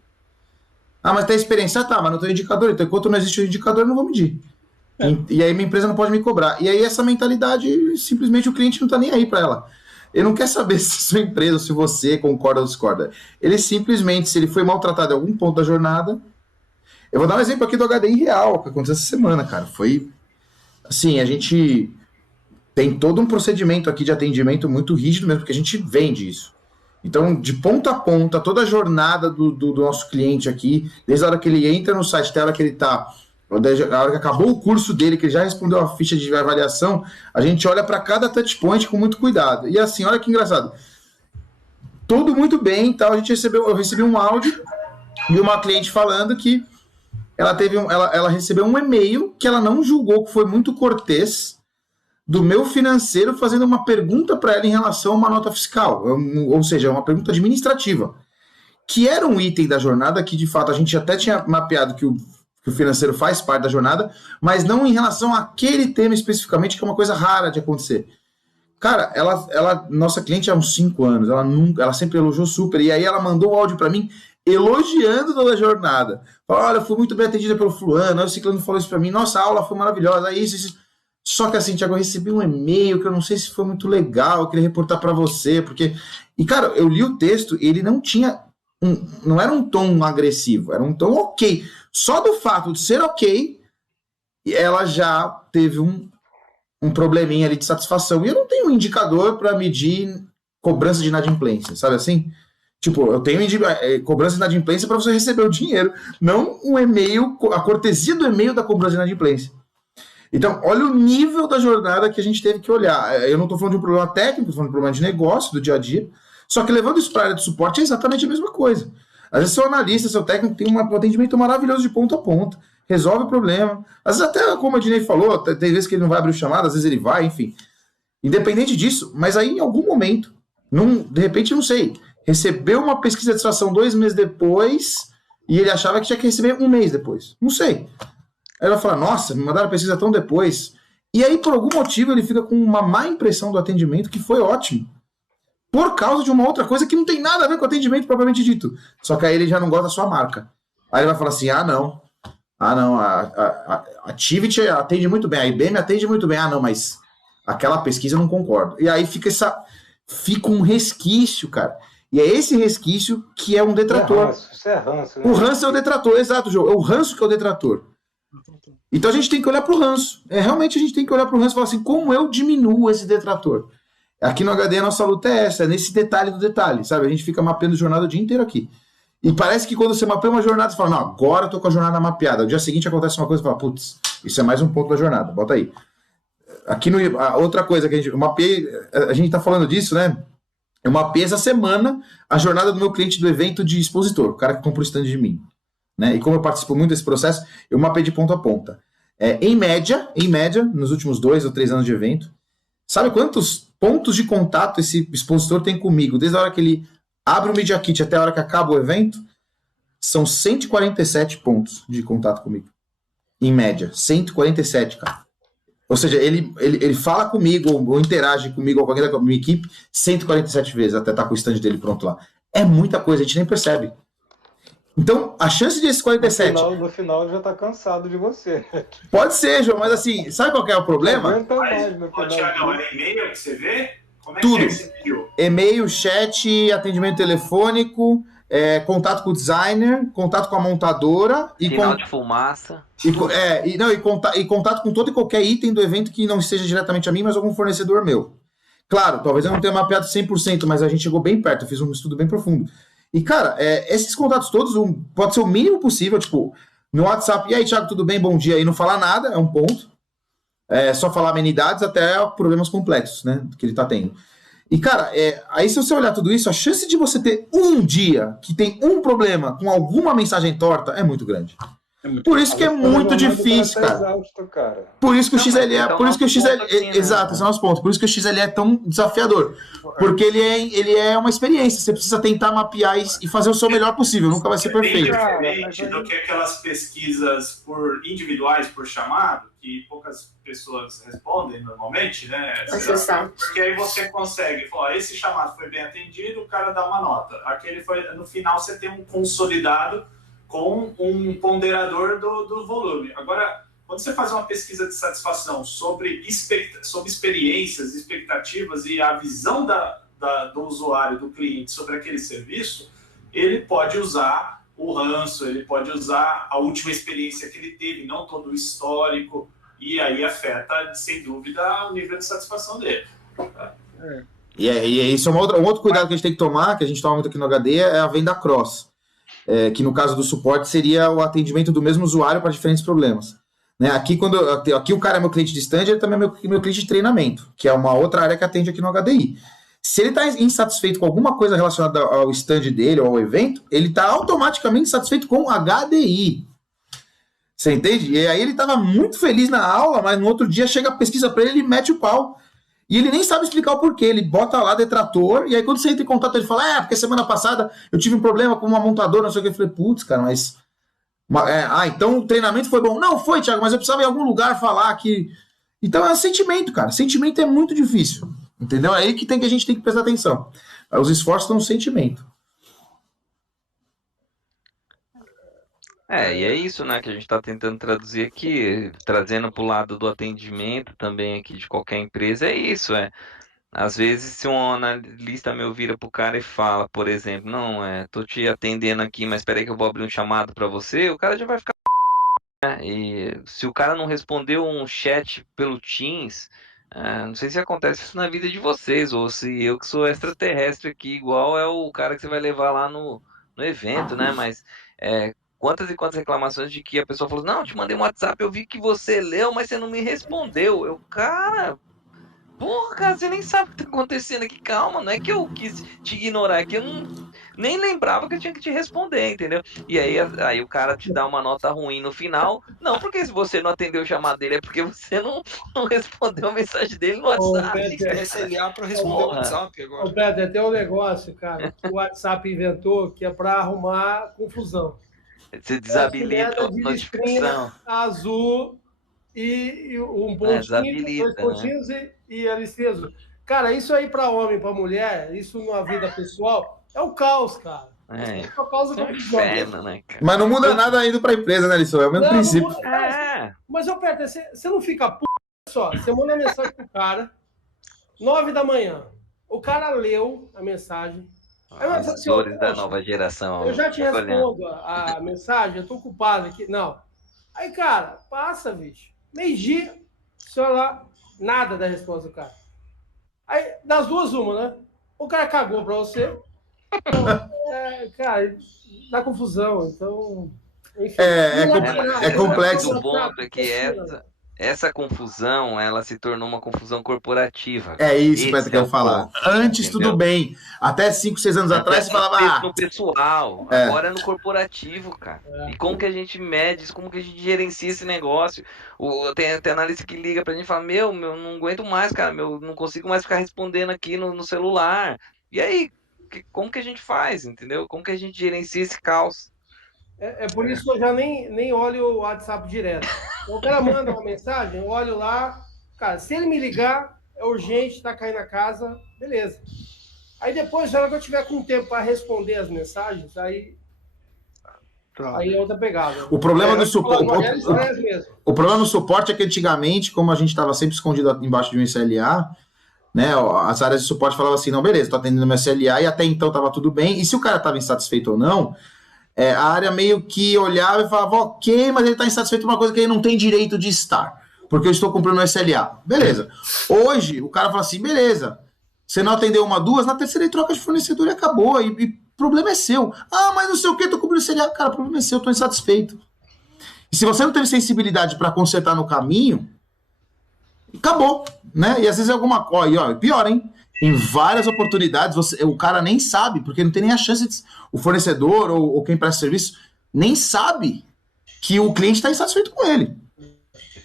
Mas tem experiência? Tá, mas não tem indicador, então enquanto não existe o indicador, eu não vou medir. E aí minha empresa não pode me cobrar. E aí essa mentalidade, simplesmente o cliente não tá nem aí para ela. Ele não quer saber se sua empresa, se você concorda ou discorda. Ele simplesmente, se ele foi maltratado em algum ponto da jornada... Eu vou dar um exemplo aqui do HDI real, que aconteceu essa semana, cara. Foi, assim, a gente tem todo um procedimento aqui de atendimento muito rígido mesmo, porque a gente vende isso. Então, de ponta a ponta, toda a jornada do nosso cliente aqui, desde a hora que ele entra no site até a hora que ele tá... A hora que acabou o curso dele, que ele já respondeu a ficha de avaliação, a gente olha para cada touchpoint com muito cuidado. E assim, olha que engraçado. Tudo muito bem, tal. Eu recebi um áudio de uma cliente falando que ela recebeu um e-mail que ela não julgou, que foi muito cortês, do meu financeiro fazendo uma pergunta para ela em relação a uma nota fiscal, ou seja, uma pergunta administrativa, que era um item da jornada que, de fato, a gente até tinha mapeado que o financeiro faz parte da jornada, mas não em relação àquele tema especificamente, que é uma coisa rara de acontecer. Cara, nossa cliente há uns 5 anos, ela sempre elogiou super, e aí ela mandou um áudio para mim elogiando toda a jornada. Falou, olha, eu fui muito bem atendida pelo fulano, o ciclano falou isso para mim, nossa, a aula foi maravilhosa, isso. Só que assim, Thiago, eu recebi um e-mail que eu não sei se foi muito legal, eu queria reportar para você, porque... E, cara, eu li o texto e ele não tinha... não era um tom agressivo, era um tom ok. Só do fato de ser ok, ela já teve um probleminha ali de satisfação. E eu não tenho um indicador para medir cobrança de inadimplência, sabe assim? Tipo, eu tenho cobrança de inadimplência para você receber o dinheiro, não um e-mail, a cortesia do e-mail da cobrança de inadimplência. Então, olha o nível da jornada que a gente teve que olhar. Eu não estou falando de um problema técnico, estou falando de um problema de negócio, do dia a dia. Só que levando isso para a área de suporte é exatamente a mesma coisa. Às vezes seu analista, seu técnico tem um atendimento maravilhoso de ponta a ponta, resolve o problema. Às vezes até, como a Dinei falou, tem vezes que ele não vai abrir o chamado, às vezes ele vai, enfim. Independente disso, mas aí em algum momento, de repente, não sei, recebeu uma pesquisa de satisfação 2 meses depois e ele achava que tinha que receber 1 mês depois. Não sei. Aí ele vai falar, nossa, me mandaram a pesquisa tão depois. E aí, por algum motivo, ele fica com uma má impressão do atendimento, que foi ótimo. Por causa de uma outra coisa que não tem nada a ver com o atendimento propriamente dito. Só que aí ele já não gosta da sua marca. Aí ele vai falar assim, a Tivit atende muito bem, a IBM atende muito bem. Ah, não, mas aquela pesquisa eu não concordo. E aí fica um resquício, cara. E é esse resquício que é um detrator. Isso é ranço, né? O ranço é o detrator, exato, João. É o ranço que é o detrator. Então a gente tem que olhar pro ranço. Realmente a gente tem que olhar pro ranço e falar assim, como eu diminuo esse detrator? Aqui no HD a nossa luta é essa, é nesse detalhe do detalhe, sabe? A gente fica mapeando jornada o dia inteiro aqui. E parece que quando você mapeia uma jornada, você fala, não, agora eu tô com a jornada mapeada. No dia seguinte acontece uma coisa e fala, putz, isso é mais um ponto da jornada, bota aí. Aqui outra coisa que eu mapeei, a gente tá falando disso, né? Eu mapeei essa semana a jornada do meu cliente do evento de expositor, o cara que comprou o stand de mim. Né? E como eu participo muito desse processo, eu mapeei de ponta a ponta. Em média, nos últimos 2 ou 3 anos de evento, sabe quantos pontos de contato esse expositor tem comigo? Desde a hora que ele abre o Media Kit até a hora que acaba o evento, são 147 pontos de contato comigo. Em média, 147, cara. Ou seja, ele fala comigo, ou interage comigo, ou com alguém da minha equipe, 147 vezes, até estar com o stand dele pronto lá. É muita coisa, a gente nem percebe. Então, a chance de esses 47... No final ele já tá cansado de você. Pode ser, João, mas assim, sabe qual que é o problema? Tiagão, é e-mail que você vê? Como é Tudo. Que é esse e-mail? E-mail, chat, atendimento telefônico, contato com o designer, contato com a montadora... Sinal de fumaça. E contato com todo e qualquer item do evento que não esteja diretamente a mim, mas algum fornecedor meu. Claro, talvez eu não tenha mapeado 100%, mas a gente chegou bem perto, eu fiz um estudo bem profundo. E, cara, esses contatos todos pode ser o mínimo possível, tipo, no WhatsApp, e aí, Thiago, tudo bem? Bom dia, e não falar nada, é um ponto. Só falar amenidades até problemas complexos, né, que ele tá tendo. E, cara, aí se você olhar tudo isso, a chance de você ter um dia que tem um problema com alguma mensagem torta é muito grande. Por isso que é muito difícil, cara. Por isso que o XLE exato, esse é o nosso ponto. Por isso que o XLE é tão desafiador. Porque ele é uma experiência. Você precisa tentar mapear e fazer o seu melhor possível. Nunca vai ser perfeito. É diferente do que aquelas pesquisas individuais por chamado, que poucas pessoas respondem normalmente, né? Porque aí você consegue falar, esse chamado foi bem atendido, o cara dá uma nota. Aquele foi, no final você tem um consolidado com um ponderador do volume. Agora, quando você faz uma pesquisa de satisfação sobre experiências, expectativas e a visão do usuário, do cliente sobre aquele serviço, ele pode usar o ranço, ele pode usar a última experiência que ele teve, não todo o histórico, e aí afeta, sem dúvida, o nível de satisfação dele. E isso é um outro cuidado que a gente tem que tomar, que a gente toma muito aqui no HD, é a venda cross. Que no caso do suporte seria o atendimento do mesmo usuário para diferentes problemas. Né? Aqui o cara é meu cliente de stand, ele também é meu cliente de treinamento, que é uma outra área que atende aqui no HDI. Se ele está insatisfeito com alguma coisa relacionada ao stand dele ou ao evento, ele está automaticamente satisfeito com o HDI. Você entende? E aí ele estava muito feliz na aula, mas no outro dia chega a pesquisa para ele e mete o pau. E ele nem sabe explicar o porquê, ele bota lá detrator, e aí quando você entra em contato ele fala, porque semana passada eu tive um problema com uma montadora, não sei o que. Eu falei, putz, cara, mas... então o treinamento foi bom. Não, foi, Thiago, mas eu precisava em algum lugar falar que... Então é um sentimento, cara. Sentimento é muito difícil, entendeu? É aí que a gente tem que prestar atenção. Os esforços estão no sentimento. E é isso, né, que a gente está tentando traduzir aqui, trazendo para o lado do atendimento também aqui de qualquer empresa, é isso, Às vezes, se um analista meu vira pro cara e fala, por exemplo, não, tô te atendendo aqui, mas espera aí que eu vou abrir um chamado para você, o cara já vai ficar... Né? E se o cara não respondeu um chat pelo Teams, não sei se acontece isso na vida de vocês, ou se eu que sou extraterrestre aqui, igual é o cara que você vai levar lá no evento, né, mas... Quantas e quantas reclamações de que a pessoa falou, não, te mandei um WhatsApp, eu vi que você leu, mas você não me respondeu. Cara, você nem sabe o que tá acontecendo aqui, calma, não é que eu quis te ignorar, é que eu nem lembrava que eu tinha que te responder, entendeu? E aí o cara te dá uma nota ruim no final, não porque se você não atendeu o chamado dele, é porque você não respondeu a mensagem dele no WhatsApp. Tem que ter SLA para responder o WhatsApp agora. Ô, Peter, tem um negócio, cara, que o WhatsApp inventou, que é para arrumar confusão. Você desabilita a notificação. Azul e um pontinho, 2 pontinhos, né? e a listinha azul. Cara, isso aí para homem, para mulher, isso na vida pessoal, é o caos, cara. É por causa do inferno, né, cara? Mas não muda nada indo para a empresa, né, Lisson? É o mesmo princípio. Mas, ô, Peter, você não fica p... só, você manda mensagem pro cara, 9 da manhã. O cara leu a mensagem. As dores da nova geração. Eu já te respondo a mensagem, eu tô ocupado aqui. Não. Aí, cara, passa, bicho. Meio-dia, sei lá, nada da resposta do cara. Aí, das duas, uma, né? O cara cagou pra você. Então, cara, dá confusão. Então, enfim. É complexo. O ponto é que essa confusão, ela se tornou uma confusão corporativa. É isso que eu quero falar. Antes, entendeu? Tudo bem. Até 5, 6 anos atrás, você falava... no pessoal. Agora é no corporativo, cara. E como que a gente mede isso? Como que a gente gerencia esse negócio? Tem analista que liga pra gente e fala, meu, não aguento mais, cara. Não consigo mais ficar respondendo aqui no celular. E aí, como que a gente faz, entendeu? Como que a gente gerencia esse caos? É por isso que eu já nem olho o WhatsApp direto. O cara manda uma mensagem, eu olho lá, cara, se ele me ligar, é urgente, tá caindo na casa, beleza. Aí depois, na hora que eu tiver com tempo para responder as mensagens, aí é outra pegada. O problema do suporte... O problema no suporte é que antigamente, como a gente estava sempre escondido embaixo de um SLA, né, as áreas de suporte falavam assim, não, beleza, tô atendendo meu SLA, e até então tava tudo bem, e se o cara tava insatisfeito ou não... a área meio que olhava e falava, ok, mas ele está insatisfeito com uma coisa que ele não tem direito de estar, porque eu estou cumprindo o SLA. Beleza. Hoje, o cara fala assim, beleza, você não atendeu 1, 2, na terceira ele troca de fornecedor e acabou, e problema é seu. Ah, mas não sei o que, estou cumprindo o SLA. Cara, o problema é seu, estou insatisfeito. E se você não teve sensibilidade para consertar no caminho, acabou, né? E às vezes é alguma coisa, pior, hein? Em várias oportunidades, o cara nem sabe, porque não tem nem a chance de... O fornecedor ou quem presta serviço nem sabe que o cliente está insatisfeito com ele.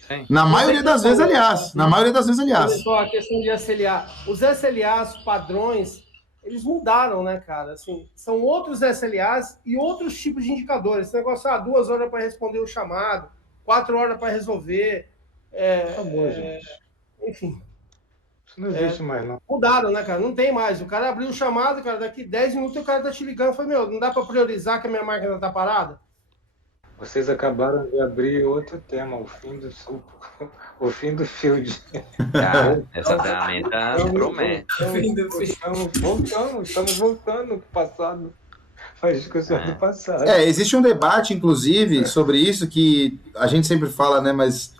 Sim. Na maioria das vezes, aliás. Olha só, a questão de SLA. Os SLAs padrões, eles mudaram, né, cara? Assim, são outros SLAs e outros tipos de indicadores. Esse negócio, 2 horas para responder o chamado, 4 horas para resolver. Enfim... Não existe mais, não. Mudaram, né, cara? Não tem mais. O cara abriu o chamado, cara, daqui 10 minutos o cara tá te ligando. Eu falei, não dá pra priorizar que a minha máquina tá parada? Vocês acabaram de abrir outro tema, o fim do field. Essa ferramenta promete. Estamos voltando pro passado. Faz discussão do passado. Existe um debate, inclusive, sobre isso, que a gente sempre fala, né, mas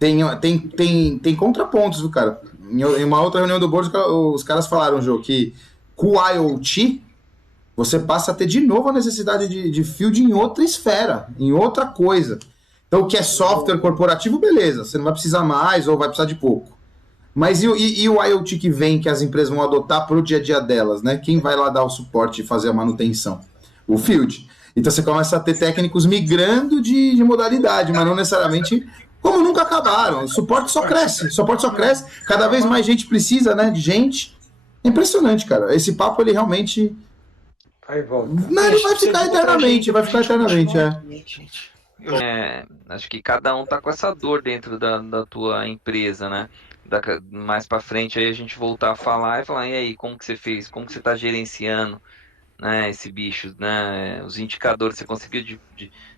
tem contrapontos, viu, cara? Em uma outra reunião do board, os caras falaram, Jô, que com o IoT, você passa a ter de novo a necessidade de field em outra esfera, em outra coisa. Então, o que é software corporativo, beleza, você não vai precisar mais ou vai precisar de pouco. Mas e o IoT que vem, que as empresas vão adotar para o dia a dia delas, né? Quem vai lá dar o suporte e fazer a manutenção? O field. Então, você começa a ter técnicos migrando de modalidade, mas não necessariamente... Como nunca acabaram. O suporte só cresce. Cada vez mais gente precisa, né, de gente. Impressionante, cara. Esse papo, ele realmente... Vai e volta. Não, ele vai ficar eternamente. Acho que cada um tá com essa dor dentro da tua empresa, né? Mais pra frente, aí a gente voltar a falar e aí, como que você fez? Como que você tá gerenciando, né, esse bicho, né? Os indicadores, você conseguiu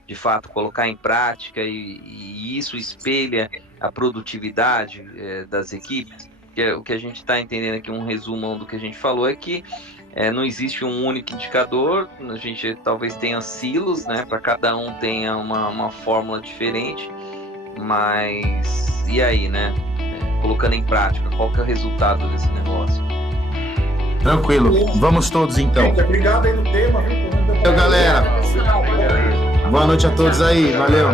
de fato colocar em prática e isso espelha a produtividade das equipes? Porque o que a gente está entendendo aqui, um resumão do que a gente falou, é que não existe um único indicador, a gente talvez tenha silos, né, para cada um tenha uma fórmula diferente, mas e aí, né, colocando em prática, qual que é o resultado desse negócio? Tranquilo, vamos todos então. Obrigado aí no tema, viu? Galera. Boa noite a todos aí, valeu.